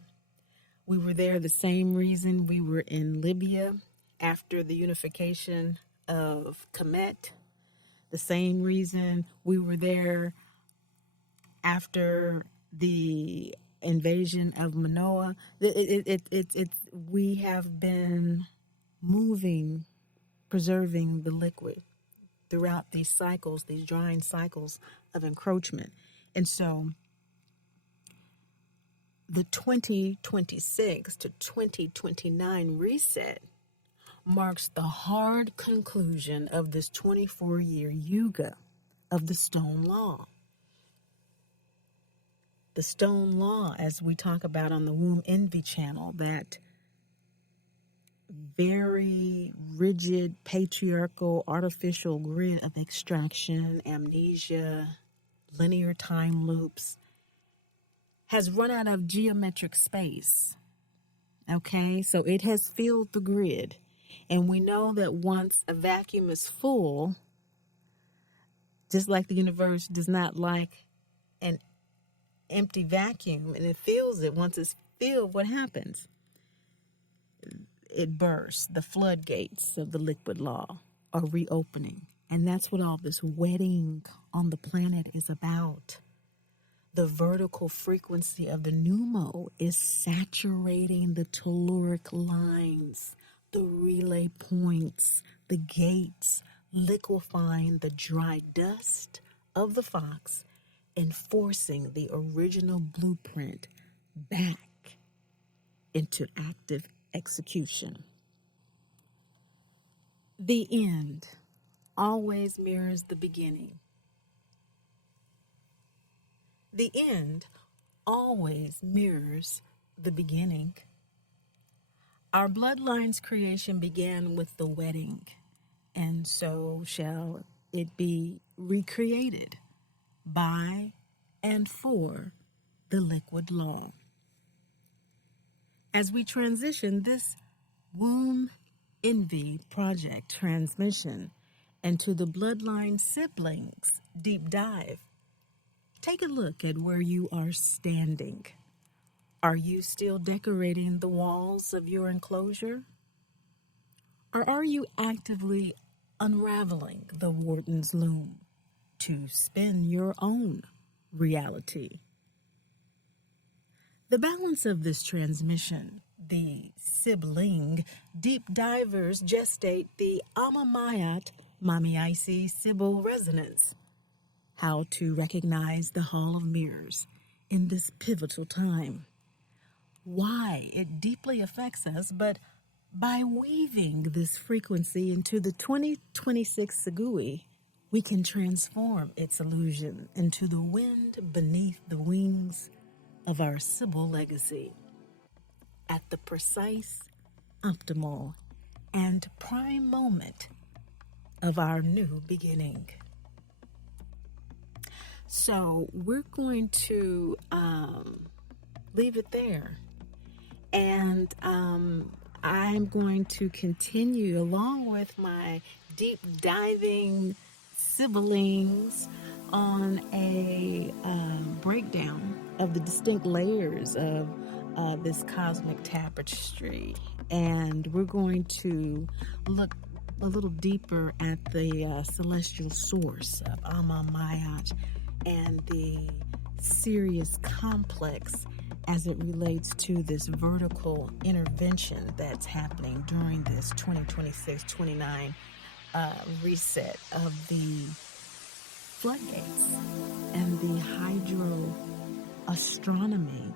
We were there the same reason we were in Libya after the unification of Kemet, the same reason we were there after the invasion of Manoah. We have been moving, preserving the liquid throughout these cycles, these drying cycles of encroachment. And so the 2026 to 2029 reset marks the hard conclusion of this 24-year yuga of the Stone Law. The Stone Law, as we talk about on the Womb Envy channel, that very rigid, patriarchal, artificial grid of extraction, amnesia, linear time loops, has run out of geometric space. Okay, so it has filled the grid. And we know that once a vacuum is full, just like the universe does not like an empty vacuum, and it fills it. Once it's filled, what happens? It bursts. The floodgates of the liquid law are reopening. And that's what all this wetting on the planet is about. The vertical frequency of the pneumo is saturating the telluric lines, the relay points, the gates, liquefying the dry dust of the fox and forcing the original blueprint back into active execution. The end always mirrors the beginning. The end always mirrors the beginning. Our bloodline's creation began with the wedding, and so shall it be recreated by and for the liquid law. As we transition this Womb Envy project transmission into the Bloodline Siblings deep dive, take a look at where you are standing. Are you still decorating the walls of your enclosure? Or are you actively unraveling the warden's loom to spin your own reality? The balance of this transmission, the Sibyl-ing, deep divers gestate the Amamayat Mamiaisi Sibyl resonance. How to recognize the Hall of Mirrors in this pivotal time. Why it deeply affects us, but by weaving this frequency into the 2026 Segui, we can transform its illusion into the wind beneath the wings of our Sibyl legacy at the precise, optimal, and prime moment of our new beginning. So we're going to leave it there. And I'm going to continue along with my deep diving Sibyl-ings on a breakdown of the distinct layers of this cosmic tapestry. And we're going to look a little deeper at the celestial source of Amamayat and the Sirius complex as it relates to this vertical intervention that's happening during this 2026-29 reset of the floodgates and the hydroastronomy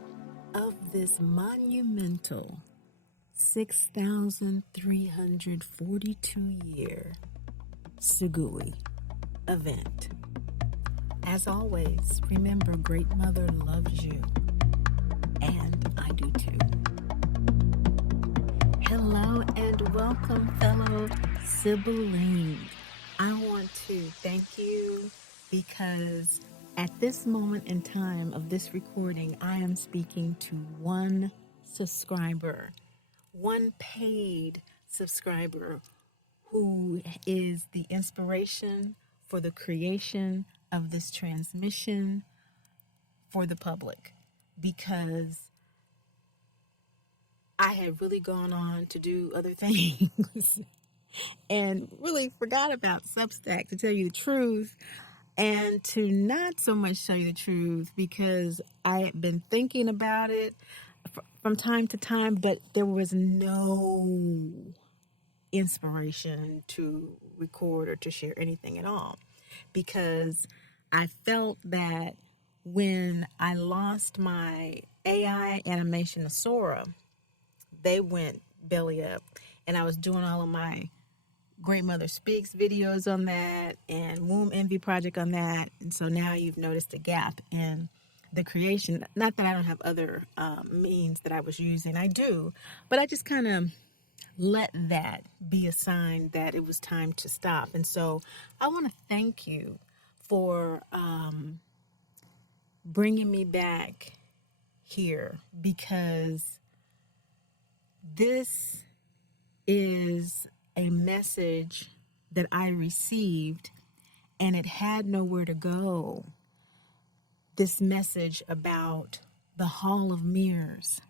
of this monumental 6,342 year Sigi event. As always, remember, Great Mother loves you, and I do too. Hello and welcome, fellow Sibyl-ing. I want to thank you because at this moment in time of this recording, I am speaking to one subscriber, one paid subscriber who is the inspiration for the creation of this transmission for the public, because I had really gone on to do other things and really forgot about Substack, to tell you the truth, and to not so much tell you the truth because I had been thinking about it from time to time, but there was no inspiration to record or to share anything at all, because I felt that when I lost my AI animation Asura, they went belly up, and I was doing all of my Great Mother Speaks videos on that and Womb Envy project on that, and so now you've noticed a gap in the creation. Not that I don't have other means that I was using, I do, but I just kind of let that be a sign that it was time to stop. And so I want to thank you for bringing me back here, because this is a message that I received and it had nowhere to go. This message about the Hall of Mirrors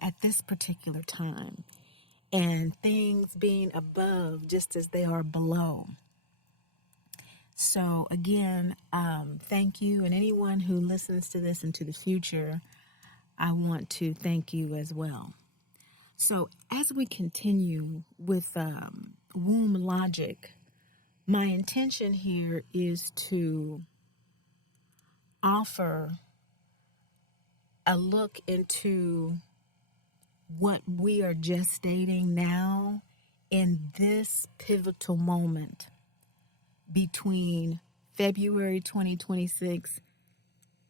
at this particular time, and things being above just as they are below. So again, thank you, and anyone who listens to this into the future, I want to thank you as well. So as we continue with womb logic, my intention here is to offer a look into what we are gestating now in this pivotal moment between February 2026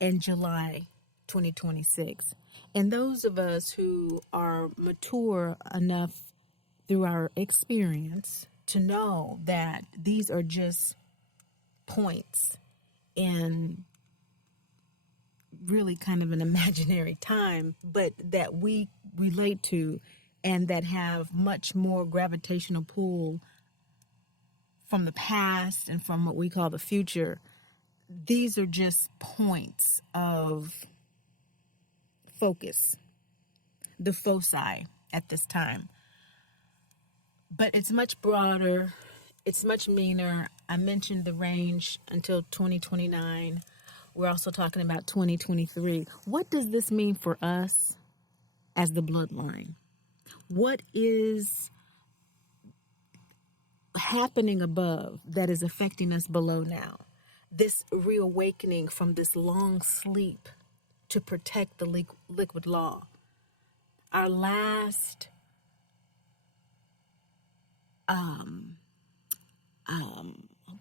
and July 2026. And those of us who are mature enough through our experience to know that these are just points in really kind of an imaginary time, but that we relate to and that have much more gravitational pull from the past and from what we call the future. These are just points of focus, the foci at this time. But it's much broader, it's much meaner. I mentioned the range until 2029. We're also talking about 2023. What does this mean for us as the bloodline? What is happening above that is affecting us below now? This reawakening from this long sleep to protect the liquid law. Our last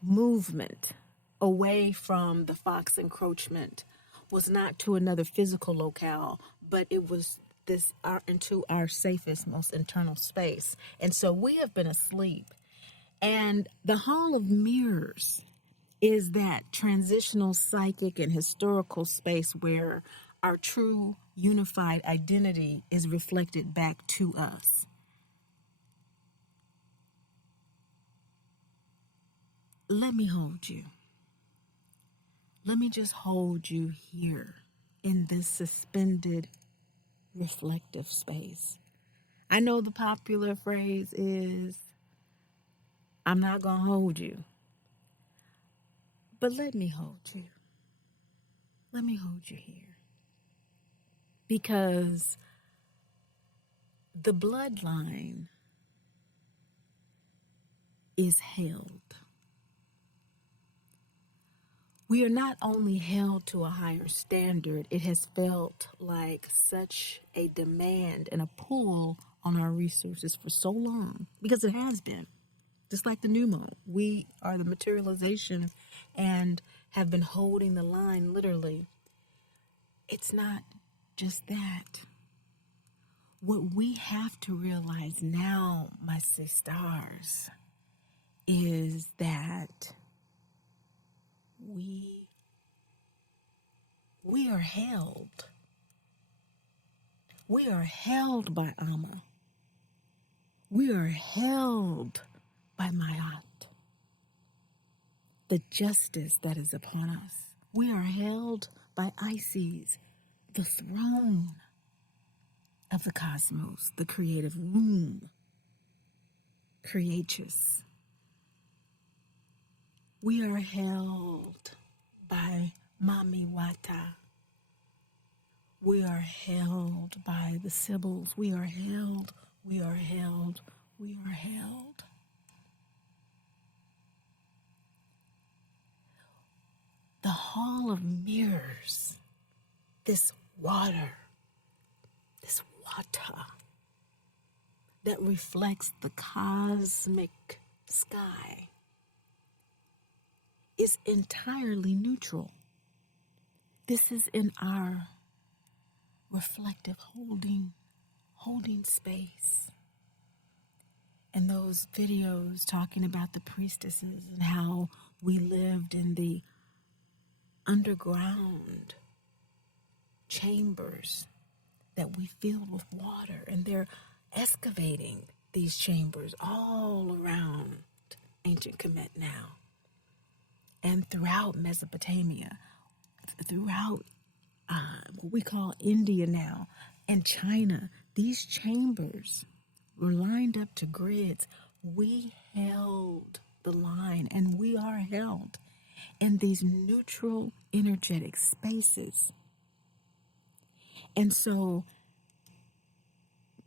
movement away from the Fox encroachment was not to another physical locale, but it was into our safest, most internal space. And so we have been asleep. And the Hall of Mirrors is that transitional psychic and historical space where our true unified identity is reflected back to us. Let me hold you. Let me just hold you here in this suspended reflective space. I know the popular phrase is, I'm not going to hold you. But let me hold you. Let me hold you here. Because the bloodline is held. We are not only held to a higher standard, it has felt like such a demand and a pull on our resources for so long, because it has been. Just like the pneumo, we are the materialization and have been holding the line literally. It's not just that. What we have to realize now, my SiStars, is that we are held. We are held by Amma. We are held by Mayat, the justice that is upon us. We are held by Isis, the throne of the cosmos, the creative womb, creatress. We are held by Mami Wata. We are held by the Sibyls. We are held, we are held, we are held. The Hall of Mirrors, this water that reflects the cosmic sky, is entirely neutral. This is in our reflective holding space. And those videos talking about the priestesses and how we lived in the underground chambers that we filled with water, and they're excavating these chambers all around ancient Kemet now, and throughout Mesopotamia, throughout what we call India now, and China. These chambers were lined up to grids. We held the line, and we are held in these neutral energetic spaces. And so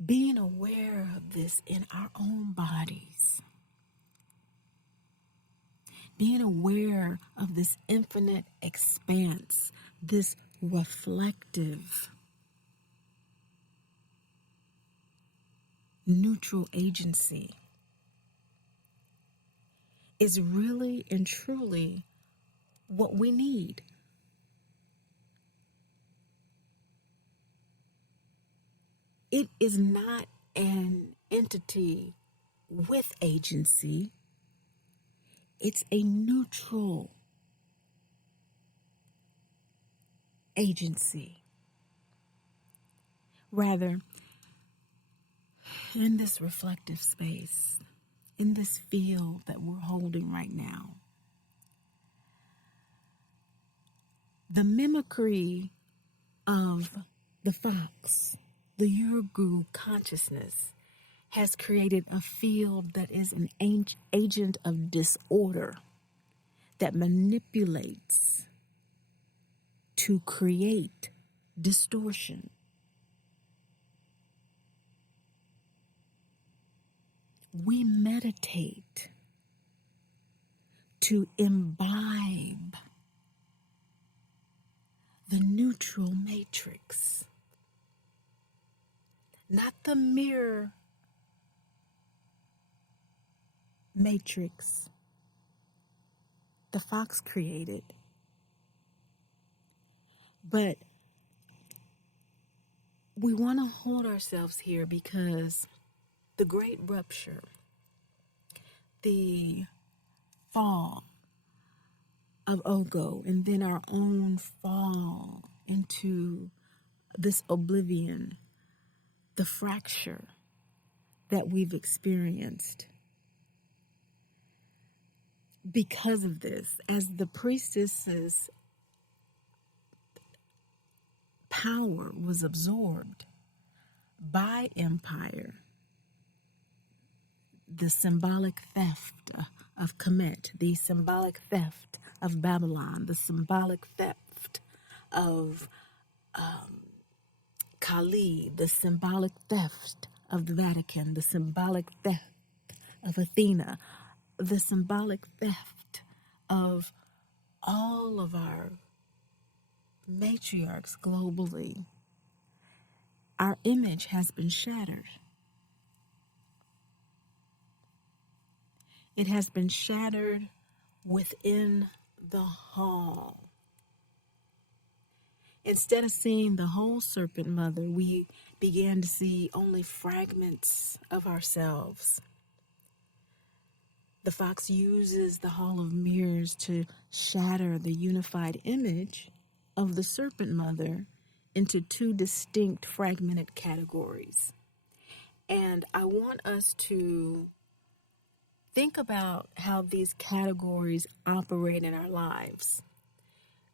being aware of this in our own bodies, being aware of this infinite expanse, this reflective, neutral agency, is really and truly what we need. It is not an entity with agency. It's a neutral agency. Rather, in this reflective space, in this field that we're holding right now, the mimicry of the fox, the Yurgu consciousness, has created a field that is an agent of disorder that manipulates to create distortion. We meditate to imbibe the neutral matrix, not the mirror matrix the fox created, but we want to hold ourselves here because the great rupture, the fall of Ogo, and then our own fall into this oblivion, the fracture that we've experienced. Because of this, as the priestess's power was absorbed by empire, the symbolic theft of Kemet, the symbolic theft of Babylon, the symbolic theft of Kali, the symbolic theft of the Vatican, the symbolic theft of Athena, the symbolic theft of all of our matriarchs globally, our image has been shattered. It has been shattered within the hall. Instead of seeing the whole serpent mother, we began to see only fragments of ourselves. The fox uses the hall of mirrors to shatter the unified image of the serpent mother into two distinct fragmented categories. And I want us to think about how these categories operate in our lives,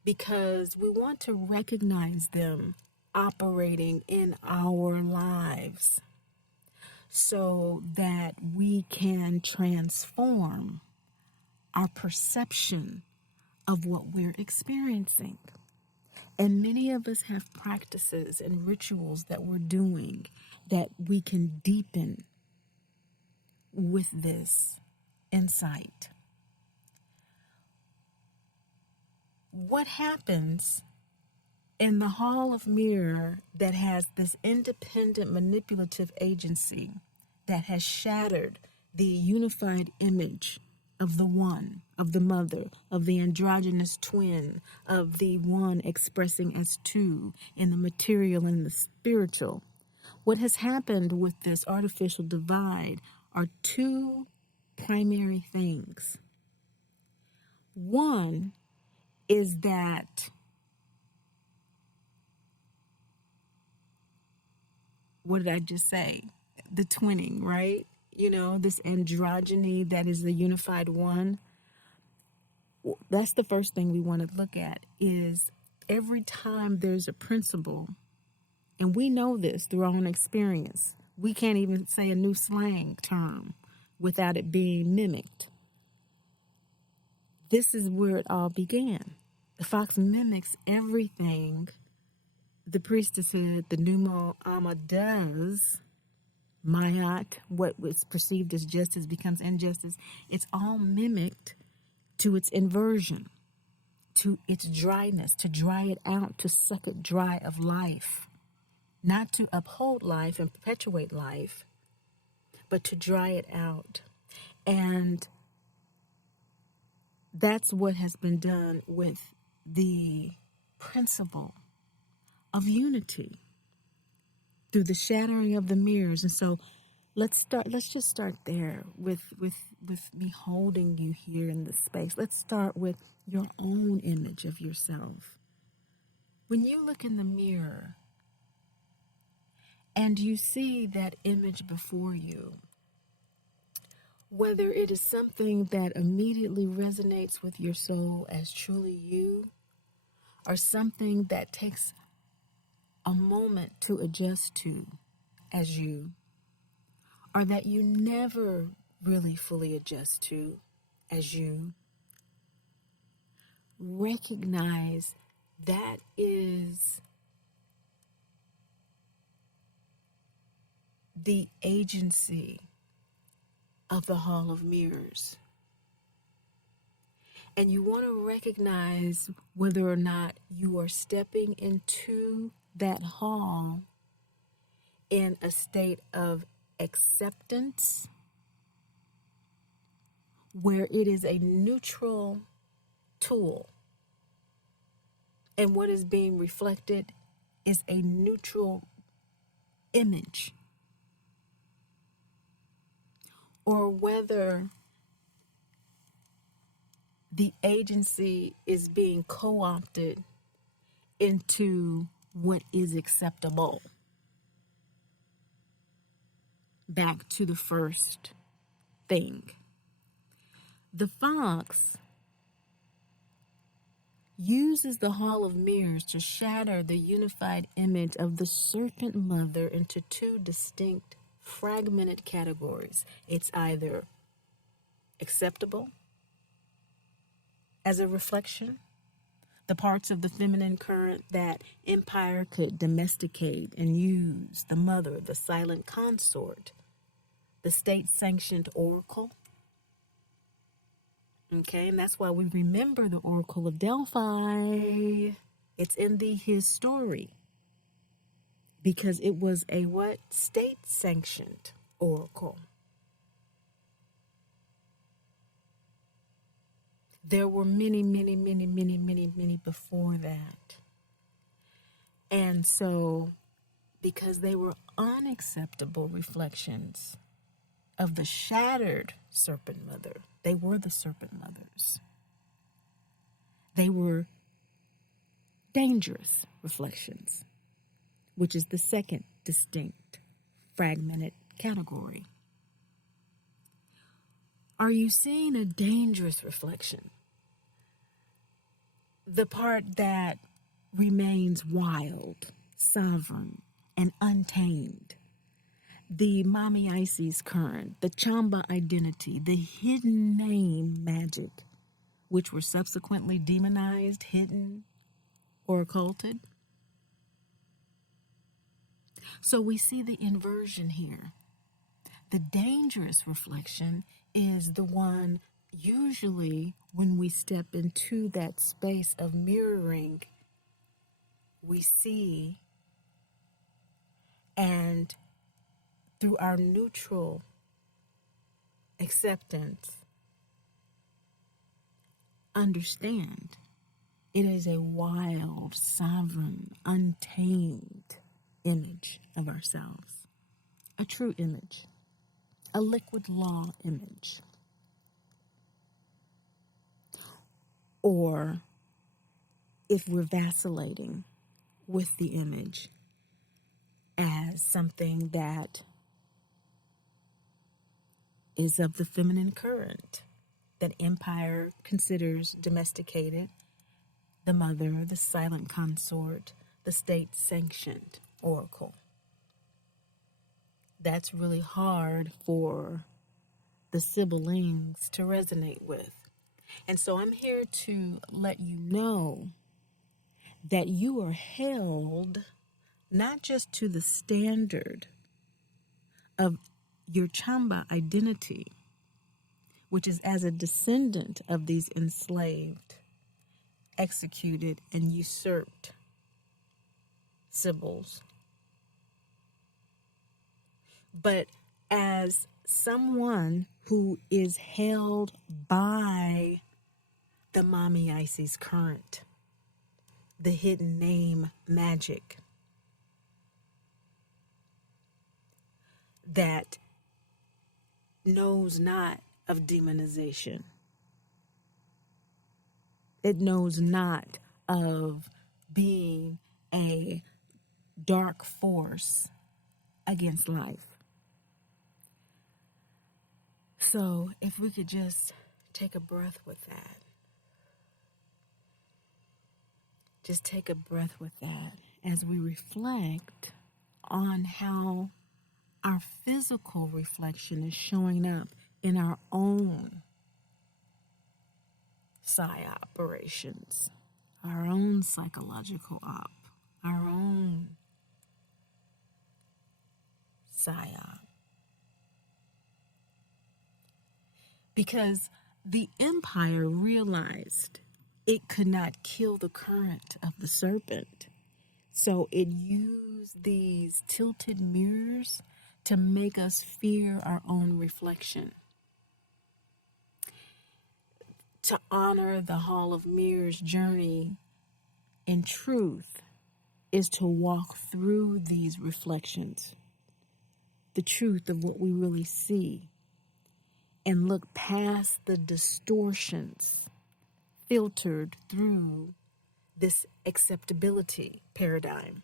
because we want to recognize them operating in our lives so that we can transform our perception of what we're experiencing. And many of us have practices and rituals that we're doing that we can deepen with this insight. What happens in the hall of mirror that has this independent manipulative agency that has shattered the unified image of the one, of the mother, of the androgynous twin, of the one expressing as two in the material and the spiritual? What has happened with this artificial divide are two primary things. One is that what did I just say? The twinning, right? You know, this androgyny that is the unified one. That's the first thing we want to look at, is every time there's a principle, and we know this through our own experience. We can't even say a new slang term without it being mimicked. This is where it all began. The fox mimics everything the priestesshood, the pneumo alma does. Mayat, what was perceived as justice becomes injustice. It's all mimicked to its inversion, to its dryness, to dry it out, to suck it dry of life. Not to uphold life and perpetuate life, but to dry it out. And that's what has been done with the principle of unity through the shattering of the mirrors. And so let's just start there with me holding you here in this space. Let's start with your own image of yourself. When you look in the mirror and you see that image before you, whether it is something that immediately resonates with your soul as truly you, or something that takes a moment to adjust to as you, or that you never really fully adjust to as you, recognize that is the agency of the Hall of Mirrors. And you want to recognize whether or not you are stepping into that hall in a state of acceptance, where it is a neutral tool, and what is being reflected is a neutral image, or whether the agency is being co-opted into what is acceptable. Back to the first thing. The fox uses the Hall of Mirrors to shatter the unified image of the serpent mother into two distinct, fragmented categories. It's either acceptable as a reflection, the parts of the feminine current that empire could domesticate and use, the mother, the silent consort, the state-sanctioned oracle. Okay, and that's why we remember the Oracle of Delphi. It's in his story. Because it was a what? State-sanctioned oracle. There were many before that. And so, because they were unacceptable reflections of the shattered serpent mother, they were the serpent mothers. They were dangerous reflections, which is the second distinct fragmented category. Are you seeing a dangerous reflection? The part that remains wild, sovereign, and untamed. The Mommy Isis current, the Chamba identity, the hidden name magic, which were subsequently demonized, hidden, or occulted. So we see the inversion here. The dangerous reflection is the one usually when we step into that space of mirroring, we see, and through our neutral acceptance, understand it is a wild, sovereign, untamed image of ourselves, a true image, a liquid law image. Or if we're vacillating with the image as something that is of the feminine current that empire considers domesticated, the mother, the silent consort, the state-sanctioned oracle. That's really hard for the Sibyl-ings to resonate with. And so I'm here to let you know that you are held not just to the standard of your Chamba identity, which is as a descendant of these enslaved, executed, and usurped Sibyls, but as someone who is held by the Mommy Isis current, the hidden name magic that knows not of demonization. It knows not of being a dark force against life. So if we could just take a breath with that. Just take a breath with that as we reflect on how our physical reflection is showing up in our own psi operations, our own psychological op, our own psyop. Because the empire realized it could not kill the current of the serpent. So it used these tilted mirrors to make us fear our own reflection. To honor the Hall of Mirrors journey in truth is to walk through these reflections, the truth of what we really see, and look past the distortions filtered through this acceptability paradigm.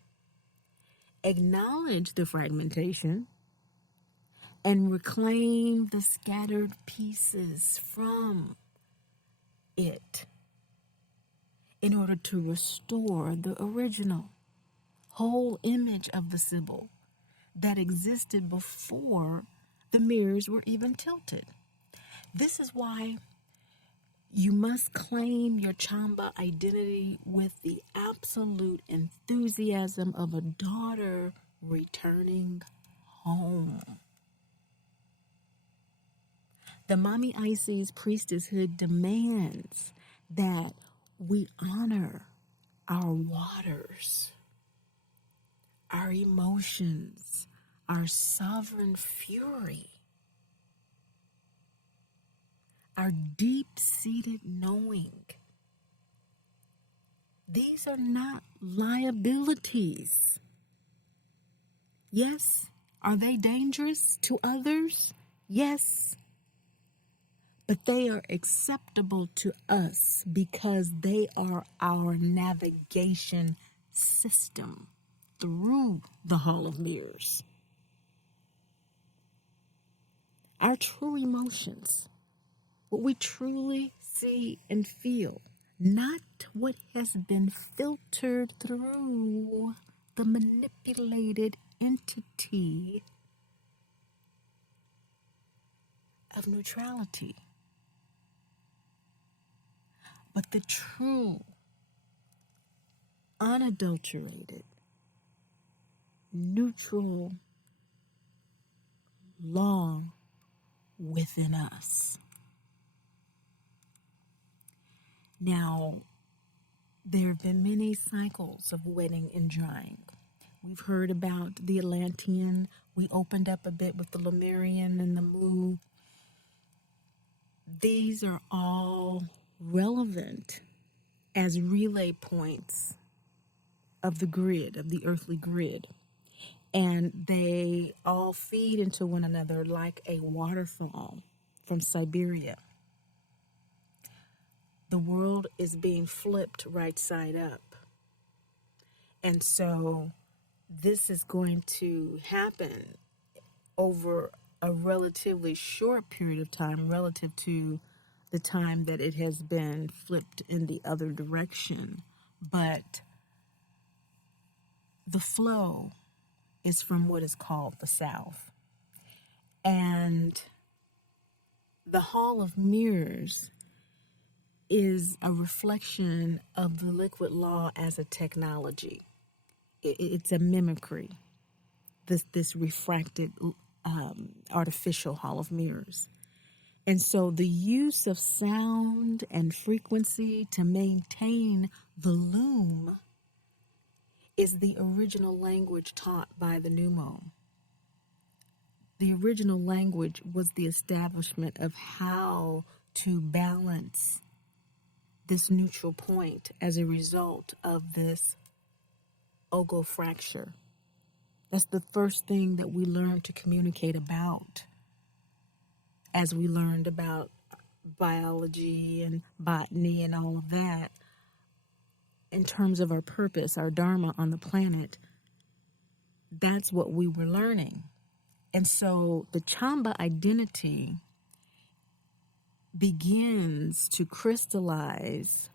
Acknowledge the fragmentation and reclaim the scattered pieces from it in order to restore the original whole image of the Sibyl that existed before the mirrors were even tilted. This is why you must claim your Chamba identity with the absolute enthusiasm of a daughter returning home. The Mommy Isis priestesshood demands that we honor our waters, our emotions, our sovereign fury, our deep-seated knowing. These are not liabilities. Yes, are they dangerous to others? Yes. But they are acceptable to us because they are our navigation system through the Hall of Mirrors. Our true emotions, what we truly see and feel, not what has been filtered through the manipulated entity of neutrality, but the true, unadulterated, neutral law within us. Now, there have been many cycles of wetting and drying. We've heard about the Atlantean. We opened up a bit with the Lemurian and the Mu. These are all relevant as relay points of the grid, of the earthly grid. And they all feed into one another like a waterfall from Siberia. The world is being flipped right side up. And so this is going to happen over a relatively short period of time relative to the time that it has been flipped in the other direction. But the flow is from what is called the South. And the Hall of Mirrors is a reflection of the liquid law as a technology. It's a mimicry, this refracted artificial Hall of Mirrors. And so the use of sound and frequency to maintain the loom is the original language taught by the pneumo. The original language was the establishment of how to balance this neutral point as a result of this ogo fracture. That's the first thing that we learned to communicate about as we learned about biology and botany and all of that. In terms of our purpose, our dharma on the planet, that's what we were learning. And so the Chamba identity begins to crystallize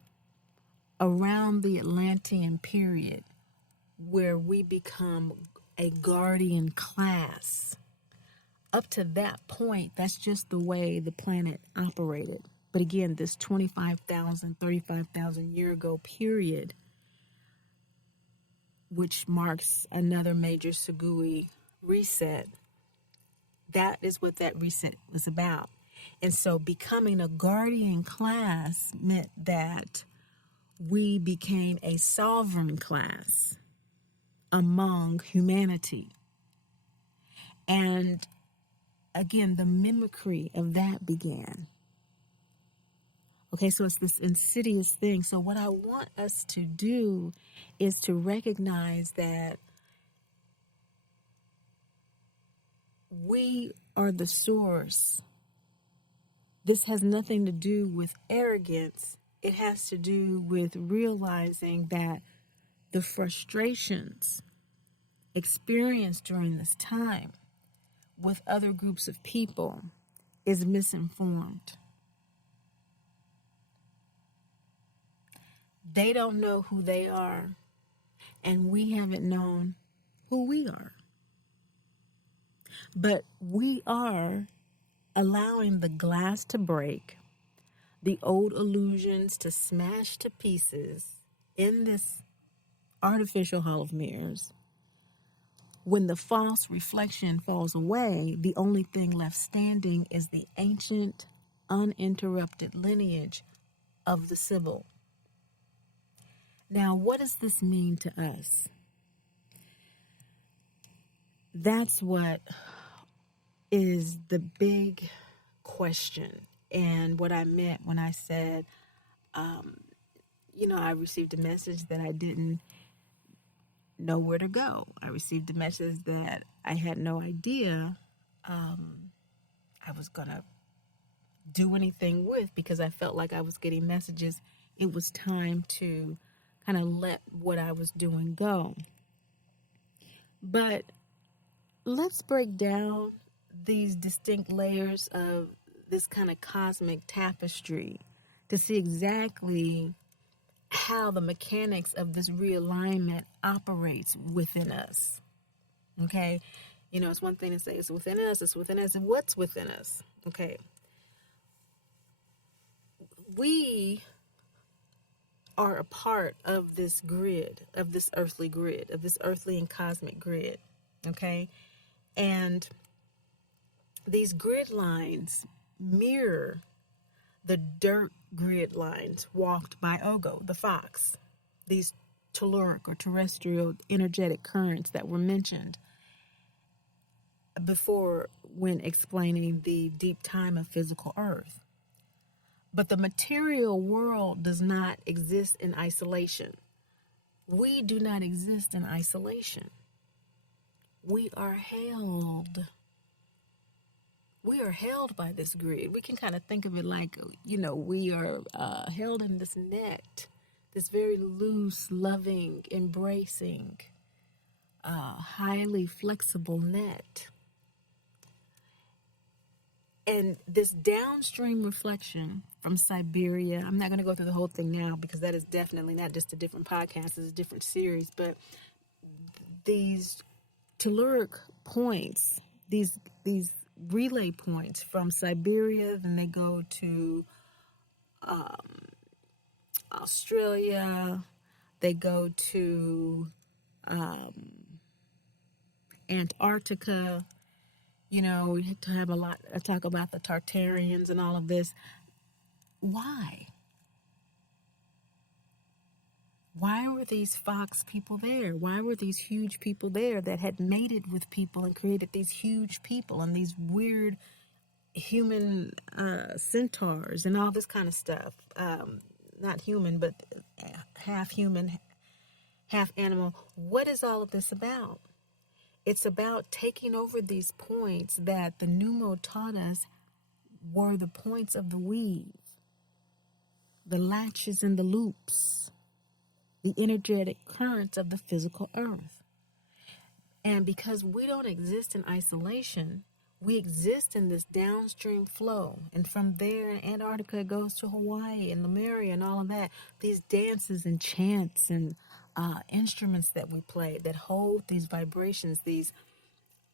around the Atlantean period, where we become a guardian class. Up to that point, that's just the way the planet operated. But again, this 25,000, 35,000 year ago period, which marks another major Sugui reset, that is what that reset was about. And so becoming a guardian class meant that we became a sovereign class among humanity. And again, the mimicry of that began. Okay, so it's this insidious thing. So what I want us to do is to recognize that we are the source. This has nothing to do with arrogance. It has to do with realizing that the frustrations experienced during this time with other groups of people is misinformed. They don't know who they are, and we haven't known who we are. But we are allowing the glass to break, the old illusions to smash to pieces in this artificial Hall of Mirrors, When the false reflection falls away, the only thing left standing is the ancient, uninterrupted lineage of the Sibyl. Now, what does this mean to us? That's what is the big question, and what I meant when I said, I received a message that I didn't know where to go. I received a message that I had no idea I was going to do anything with, because I felt like I was getting messages. It was time to kind of let what I was doing go. But let's break down these distinct layers of this kind of cosmic tapestry to see exactly how the mechanics of this realignment operates within us. Okay? It's one thing to say it's within us, and what's within us? Okay. We are a part of this grid, of this earthly grid, of this earthly and cosmic grid. Okay? And these grid lines mirror the dirt grid lines walked by Ogo, the fox. These telluric or terrestrial energetic currents that were mentioned before when explaining the deep time of physical earth. But the material world does not exist in isolation. We do not exist in isolation. We are held. We are held by this grid. We can kind of think of it like, we are held in this net, this very loose, loving, embracing, highly flexible net. And this downstream reflection from Siberia, I'm not going to go through the whole thing now, because that is definitely not just a different podcast, it's a different series, but these telluric points, these relay points from Siberia, then they go to Australia, they go to Antarctica. We have talk about the Tartarians and all of this. Why? Why were these fox people there? Why were these huge people there that had mated with people and created these huge people and these weird human centaurs and all this kind of stuff? Not human, but half human, half animal. What is all of this about? It's about taking over these points that the pneumo taught us were the points of the weave, the latches and the loops, the energetic currents of the physical earth. And because we don't exist in isolation, we exist in this downstream flow. And from there, Antarctica goes to Hawaii and Lemuria and all of that. These dances and chants and instruments that we play that hold these vibrations, these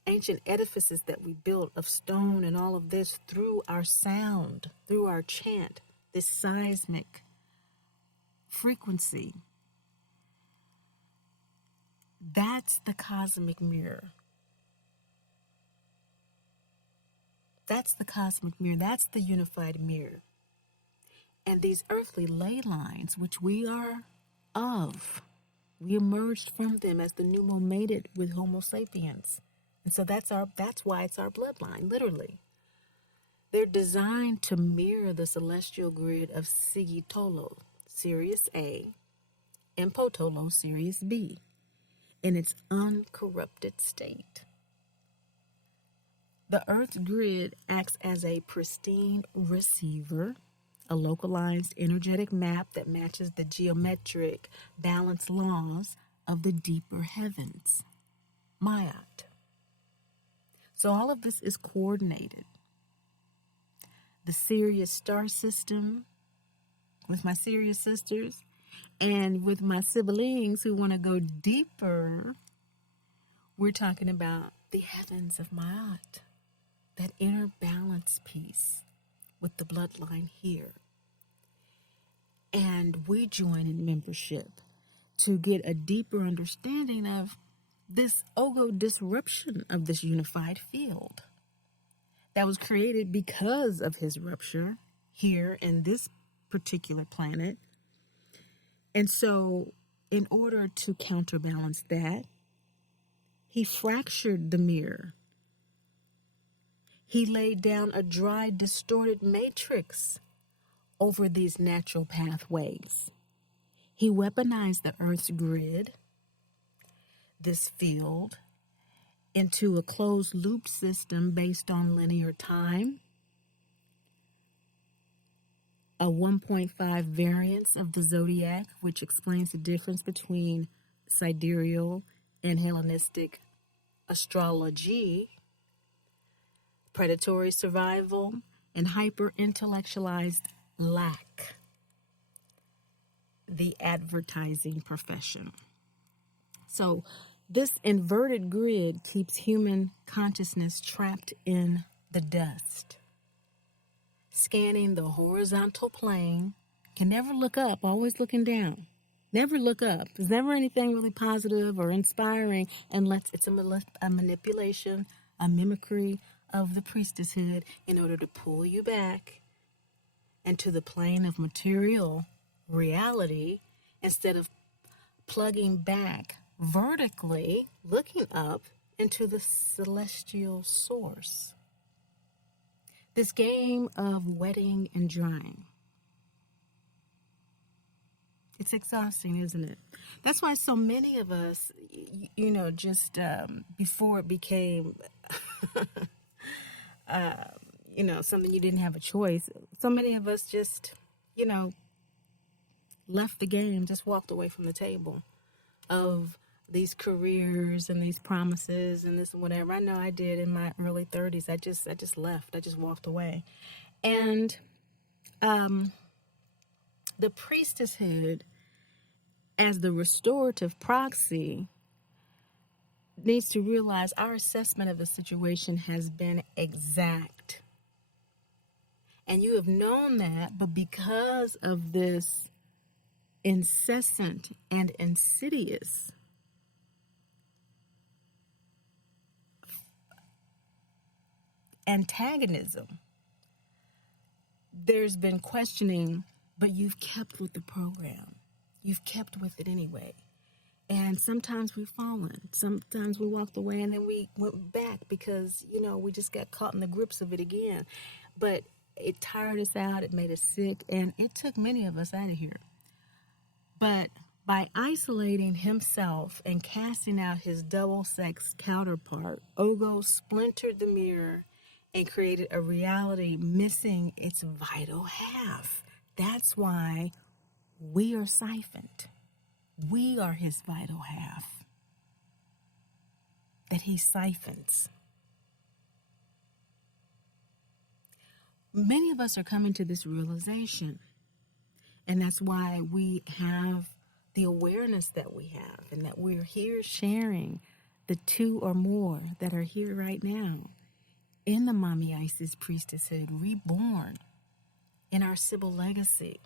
ancient edifices that we built of stone and all of this through our sound, through our chant, this seismic frequency. That's the cosmic mirror. That's the cosmic mirror. That's the unified mirror. And these earthly ley lines, which we are of, we emerged from them as the pneumo mated with Homo sapiens. And so that's why it's our bloodline, literally. They're designed to mirror the celestial grid of Sigi Tolo, Sirius A, and Potolo, Sirius B, in its uncorrupted state. The Earth's grid acts as a pristine receiver, a localized energetic map that matches the geometric balance laws of the deeper heavens, Mayat. So all of this is coordinated. The Sirius star system with my Sirius sisters and with my Sibyl-ings who want to go deeper, we're talking about the heavens of Mayat, that inner balance piece with the bloodline here. And we join in membership to get a deeper understanding of this Ogo disruption of this unified field that was created because of his rupture here in this particular planet. And so, in order to counterbalance that, he fractured the mirror. He laid down a dry, distorted matrix over these natural pathways. He weaponized the Earth's grid, this field, into a closed loop system based on linear time, a 1.5 variance of the zodiac, which explains the difference between sidereal and Hellenistic astrology, predatory survival, and hyper-intellectualized lack, the advertising profession. So this inverted grid keeps human consciousness trapped in the dust, scanning the horizontal plane, can never look up, always looking down. Never look up. There's never anything really positive or inspiring unless it's a manipulation, a mimicry of the priestesshood in order to pull you back into the plane of material reality instead of plugging back vertically, looking up into the celestial source. This game of wetting and drying. It's exhausting, isn't it? That's why so many of us, just before it became, something you didn't have a choice, so many of us just, left the game, just walked away from the table of these careers and these promises and this and whatever. I know I did in my early 30s. I just left. I just walked away. And the priestesshood, as the restorative proxy, needs to realize our assessment of the situation has been exact. And you have known that, but because of this incessant and insidious antagonism, there's been questioning, but you've kept with the program. You've kept with it anyway. And sometimes we've fallen. Sometimes we walked away and then we went back because, we just got caught in the grips of it again. But it tired us out. It made us sick. And it took many of us out of here. But by isolating himself and casting out his double-sex counterpart, Ogo splintered the mirror and created a reality missing its vital half. That's why we are siphoned. We are his vital half that he siphons. Many of us are coming to this realization, and that's why we have the awareness that we have and that we're here sharing the two or more that are here right now in the Mommy Isis priestesshood, reborn in our Sibyl legacy,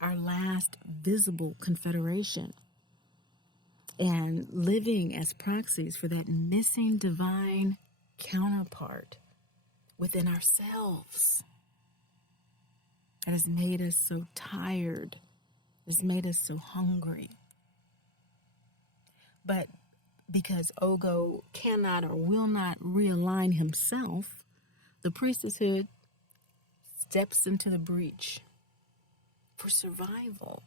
our last visible confederation, and living as proxies for that missing divine counterpart within ourselves that has made us so tired, has made us so hungry. But because Ogo cannot or will not realign himself, the priestesshood steps into the breach for survival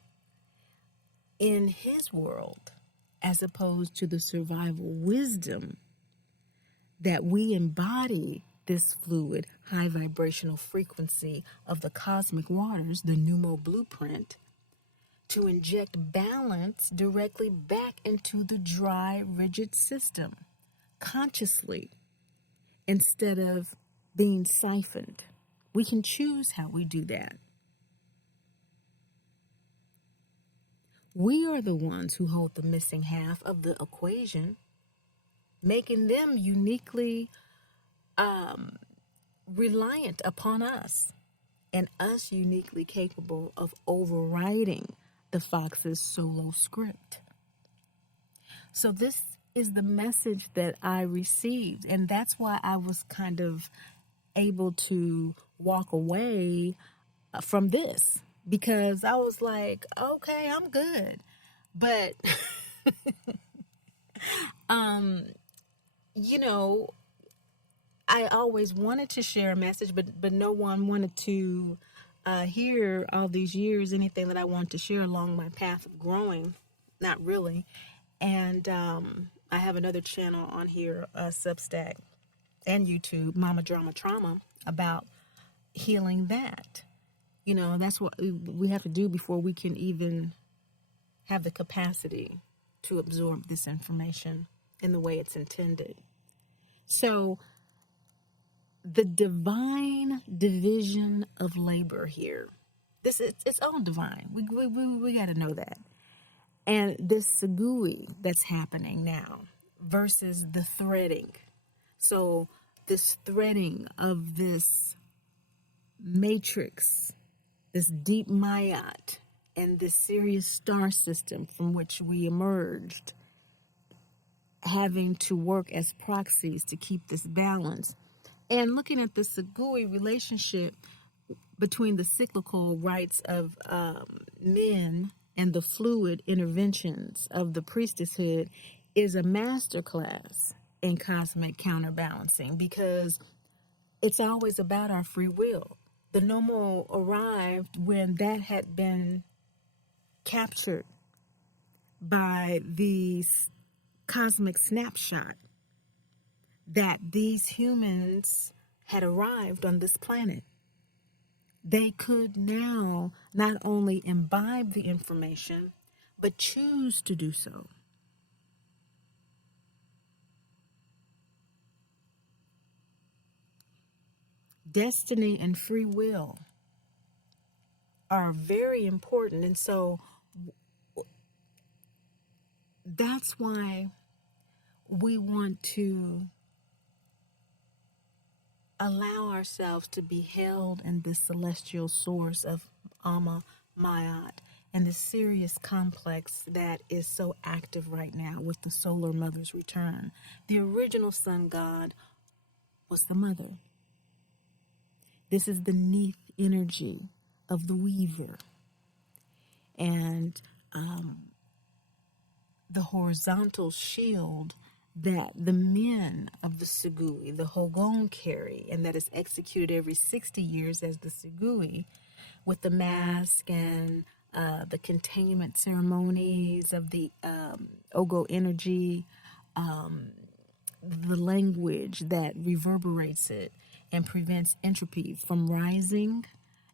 in his world, as opposed to the survival wisdom that we embody, this fluid, high vibrational frequency of the cosmic waters, the pneumo blueprint, to inject balance directly back into the dry, rigid system, consciously, instead of being siphoned. We can choose how we do that. We are the ones who hold the missing half of the equation, making them uniquely reliant upon us, and us uniquely capable of overriding the Fox's solo script. So this is the message that I received. And that's why I was kind of able to walk away from this, because I was like, okay, I'm good. But, you know, I always wanted to share a message, but no one wanted to hear all these years anything that I wanted to share along my path of growing. Not really. And I have another channel on here, Substack and YouTube, Mama Drama Trauma, about healing that. You know, that's what we have to do before we can even have the capacity to absorb this information in the way it's intended. So the divine division of labor here, it's all divine. We got to know that. And this Sigi that's happening now versus the threading. So this threading of this matrix, this deep Mayat, and this Sirius star system from which we emerged, having to work as proxies to keep this balance. And looking at the Sigi relationship between the cyclical rites of men and the fluid interventions of the priestesshood is a masterclass in cosmic counterbalancing, because it's always about our free will. The Nomo arrived when that had been captured by the cosmic snapshot that these humans had arrived on this planet. They could now not only imbibe the information, but choose to do so. Destiny and free will are very important. And so that's why we want to allow ourselves to be held in this celestial source of Amma Mayat and the Sirius complex that is so active right now with the solar mother's return. The original sun god was the mother. This is the Neath energy of the weaver. And the horizontal shield that the men of the Sigi, the Hogon, carry, and that is executed every 60 years as the Sigi, with the mask and the containment ceremonies of the Ogo energy, the language that reverberates it and prevents entropy from rising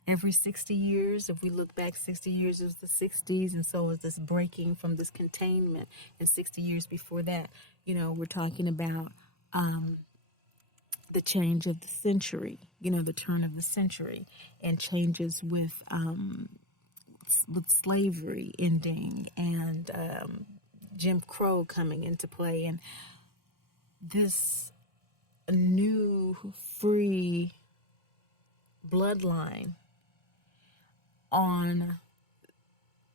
every 60 years. If we look back 60 years, it was the 60s, and so is this breaking from this containment. And 60 years before that, you know, we're talking about the change of the century, you know, the turn of the century, and changes with slavery ending and Jim Crow coming into play, and this new free bloodline on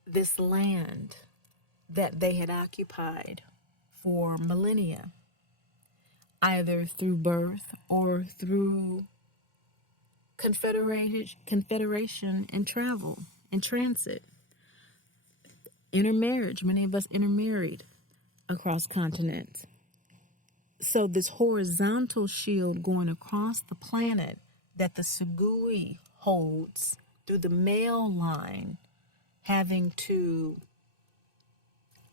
this land that they had occupied for millennia, either through birth or through confederation and travel and transit. Intermarriage, many of us intermarried across continents. So this horizontal shield going across the planet that the Sigi holds through the male line, having to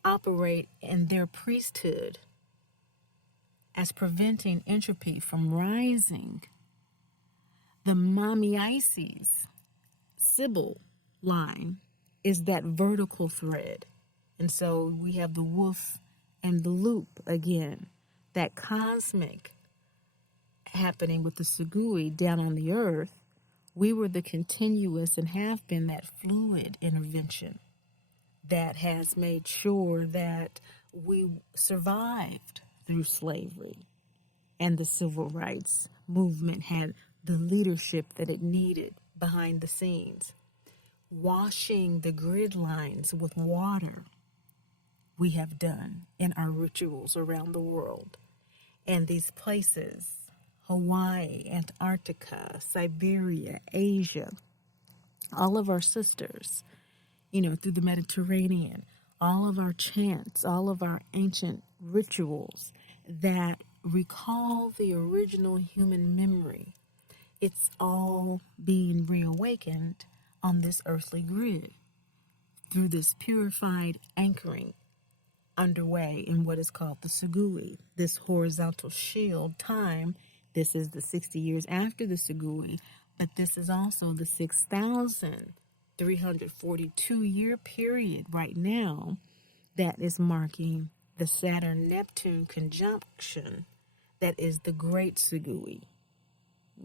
operate in their priesthood as preventing entropy from rising. The Mami Isis Sibyl line is that vertical thread. And so we have the wolf and the loop again, that cosmic happening with the Sigi down on the earth. We were the continuous and have been that fluid intervention that has made sure that we survived through slavery, and the civil rights movement had the leadership that it needed behind the scenes, washing the grid lines with water we have done in our rituals around the world. And these places, Hawaii, Antarctica, Siberia, Asia, all of our sisters, through the Mediterranean, all of our chants, all of our ancient rituals that recall the original human memory, it's all being reawakened on this earthly grid through this purified anchoring underway in what is called the Sugui, this horizontal shield time. This is the 60 years after the Sugui, but this is also the 6,342-year period right now that is marking the Saturn-Neptune conjunction that is the Great Sugui.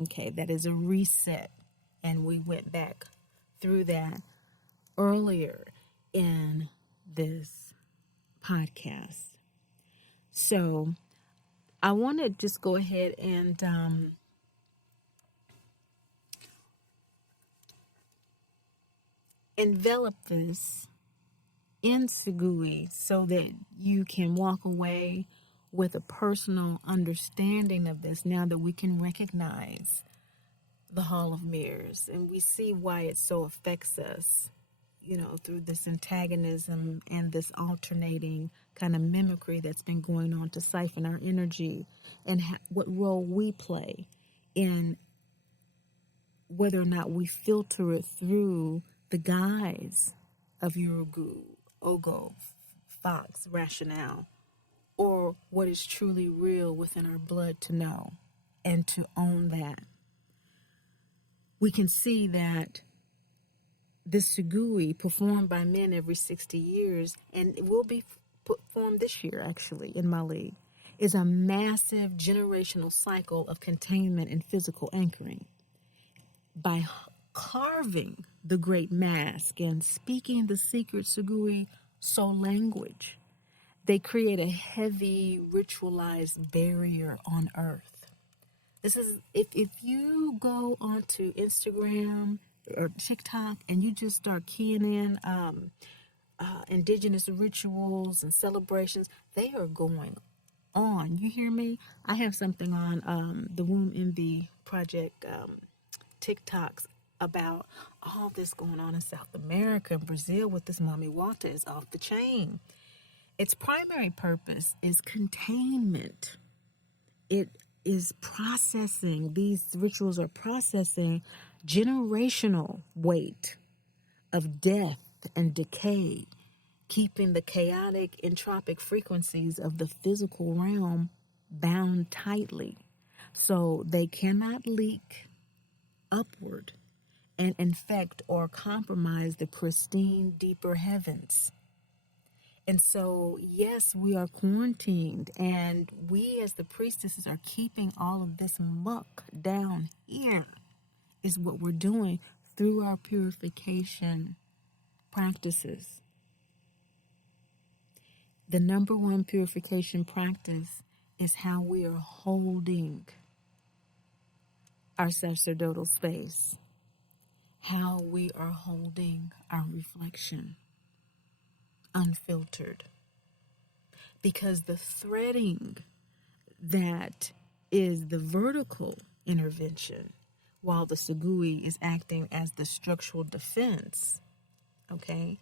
Okay, that is a reset, and we went back through that earlier in this podcast. So I want to just go ahead and envelop this in Sugui so that you can walk away with a personal understanding of this now that we can recognize the Hall of Mirrors and we see why it so affects us, through this antagonism and this alternating kind of mimicry that's been going on to siphon our energy, and what role we play in whether or not we filter it through the guise of Urugu, Ogo, Fox, rationale, or what is truly real within our blood to know and to own that. We can see that this Sugui, performed by men every 60 years, and it will be performed this year actually in Mali, is a massive generational cycle of containment and physical anchoring. By carving the great mask and speaking the secret Sugui soul language, they create a heavy ritualized barrier on earth. This is, if you go onto Instagram or TikTok and you just start keying in indigenous rituals and celebrations, they are going on. You hear me? I have something on the Womb Envy Project TikToks about all this going on in South America and Brazil with this Mami Wata is off the chain. Its primary purpose is containment. It is processing, these rituals are processing generational weight of death and decay, keeping the chaotic entropic frequencies of the physical realm bound tightly so they cannot leak upward and infect or compromise the pristine deeper heavens. And so, yes, we are quarantined, and we as the priestesses are keeping all of this muck down here, is what we're doing through our purification practices. The number one purification practice is how we are holding our sacerdotal space, how we are holding our reflection unfiltered. Because the threading that is the vertical intervention, while the Sugui is acting as the structural defense, okay?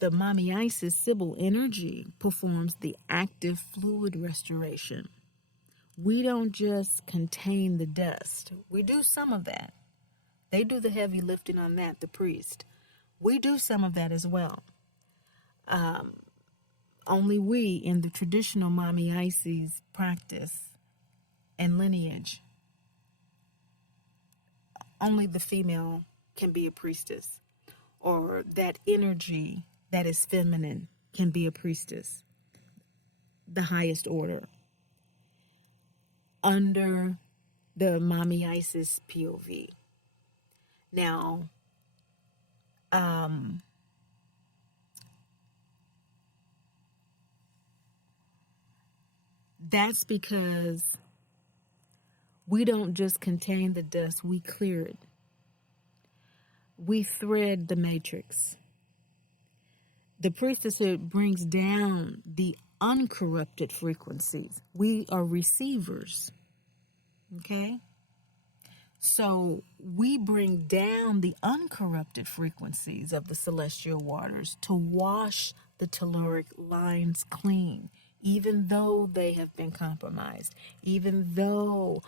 The Mami Isis Sibyl energy performs the active fluid restoration. We don't just contain the dust. We do some of that. They do the heavy lifting on that, the priest. We do some of that as well. Only we in the traditional Mami Isis practice and lineage, only the female can be a priestess, or that energy that is feminine can be a priestess, the highest order, under the Mami Isis POV. Now, that's because we don't just contain the dust, we clear it. We thread the matrix. The priesthood brings down the uncorrupted frequencies. We are receivers, okay? So we bring down the uncorrupted frequencies of the celestial waters to wash the telluric lines clean, even though they have been compromised, even though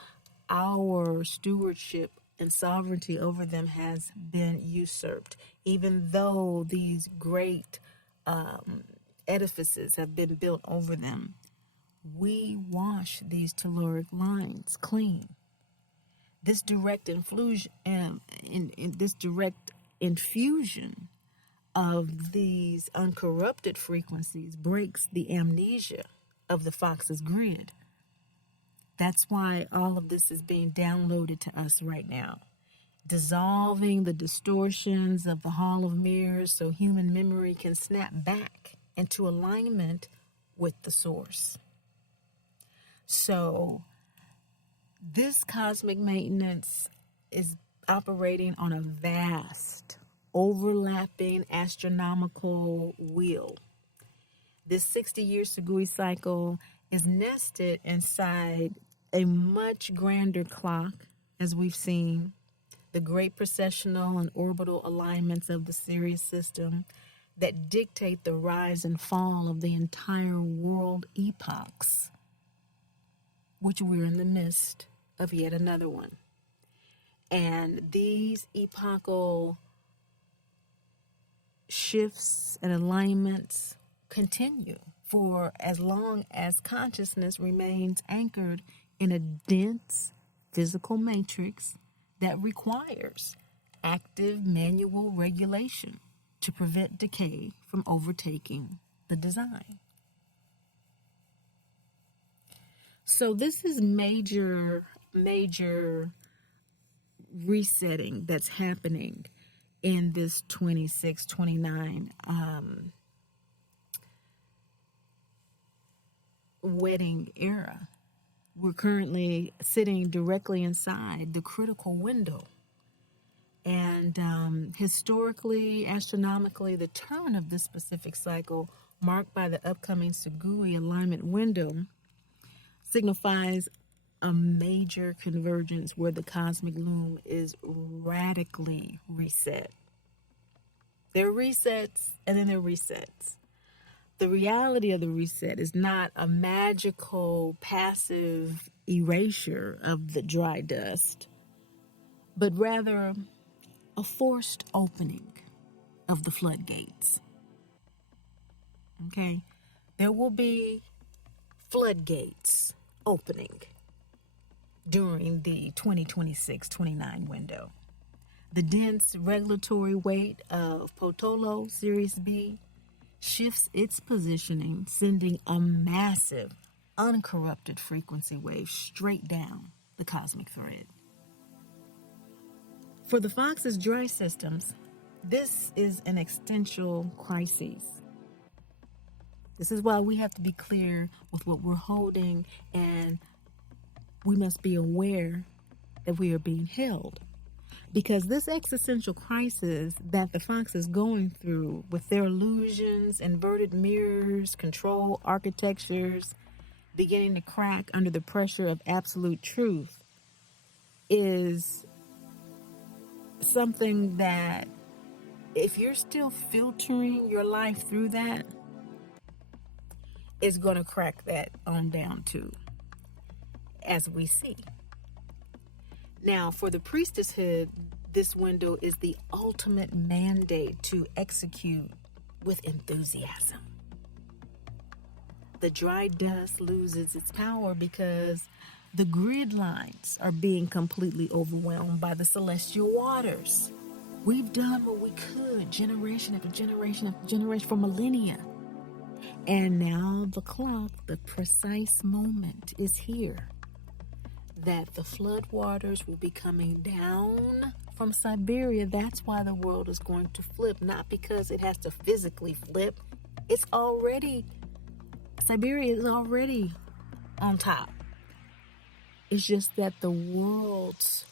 our stewardship and sovereignty over them has been usurped, even though these great edifices have been built over them. We wash these telluric lines clean. This direct infusion, this direct infusion of these uncorrupted frequencies breaks the amnesia of the Fox's grid. That's why all of this is being downloaded to us right now, dissolving the distortions of the Hall of Mirrors so human memory can snap back into alignment with the source. So this cosmic maintenance is operating on a vast, overlapping astronomical wheel. This 60-year Sigi cycle is nested inside a much grander clock, as we've seen, the great precessional and orbital alignments of the Sirius system that dictate the rise and fall of the entire world epochs, which we're in the midst of yet another one. And these epochal shifts and alignments continue for as long as consciousness remains anchored in a dense physical matrix that requires active manual regulation to prevent decay from overtaking the design. So this is major resetting that's happening in this 26-29 wedding era. We're currently sitting directly inside the critical window. And historically, astronomically, the turn of this specific cycle, marked by the upcoming Sigi alignment window, signifies a major convergence where the cosmic loom is radically reset. There are resets and then there are resets. The reality of the reset is not a magical, passive erasure of the dry dust, but rather a forced opening of the floodgates. Okay? There will be floodgates opening during the 2026-29 window. The dense regulatory weight of Tolo, Series B, shifts its positioning, sending a massive, uncorrupted frequency wave straight down the cosmic thread. For the Fox's dry systems, this is an existential crisis. This is why we have to be clear with what we're holding, and we must be aware that we are being held. Because this existential crisis that the Fox is going through with their illusions, inverted mirrors, control architectures, beginning to crack under the pressure of absolute truth, is something that if you're still filtering your life through that, is going to crack that on down too, as we see. Now, for the priestesshood, this window is the ultimate mandate to execute with enthusiasm. The dry dust loses its power because the grid lines are being completely overwhelmed by the celestial waters. We've done what we could, generation after generation after generation, for millennia. And now the clock, the precise moment is here that the flood waters will be coming down from Siberia. That's why the world is going to flip, not because it has to physically flip. Siberia is already on top. It's just that the world's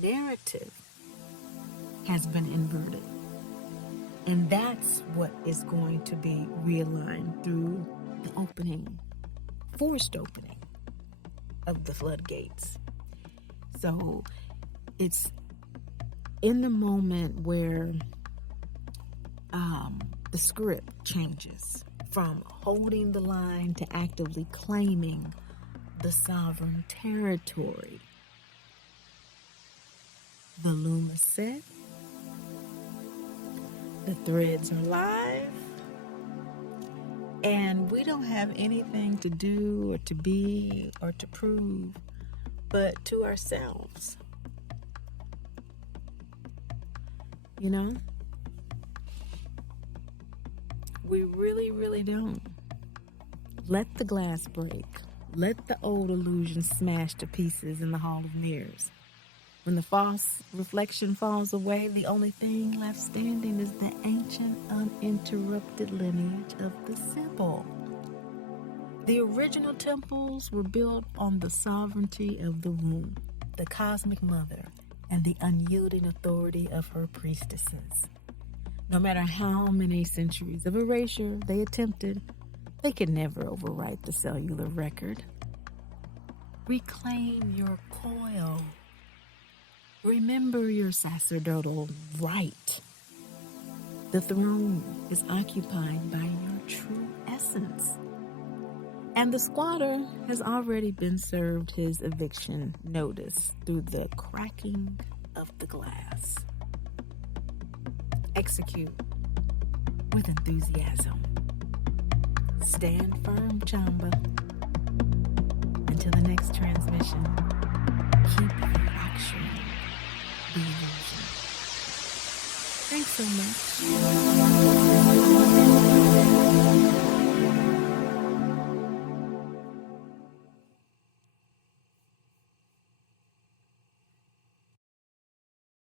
narrative has been inverted. And that's what is going to be realigned through the opening, forced opening of the floodgates. So it's in the moment where the script changes from holding the line to actively claiming the sovereign territory. The loom is set. The threads are live. And we don't have anything to do or to be or to prove but to ourselves. You know? We really, really don't. Let the glass break. Let the old illusion smash to pieces in the Hall of Mirrors. When the false reflection falls away, the only thing left standing is the ancient, uninterrupted lineage of the Sibyl. The original temples were built on the sovereignty of the womb, the cosmic mother, and the unyielding authority of her priestesses. No matter how many centuries of erasure they attempted, they could never overwrite the cellular record. Reclaim your coil. Remember your sacerdotal right. The throne is occupied by your true essence. And the squatter has already been served his eviction notice through the cracking of the glass. Execute with enthusiasm. Stand firm, Chamba. Until the next transmission, keep fracturing the illusion. Thanks so much.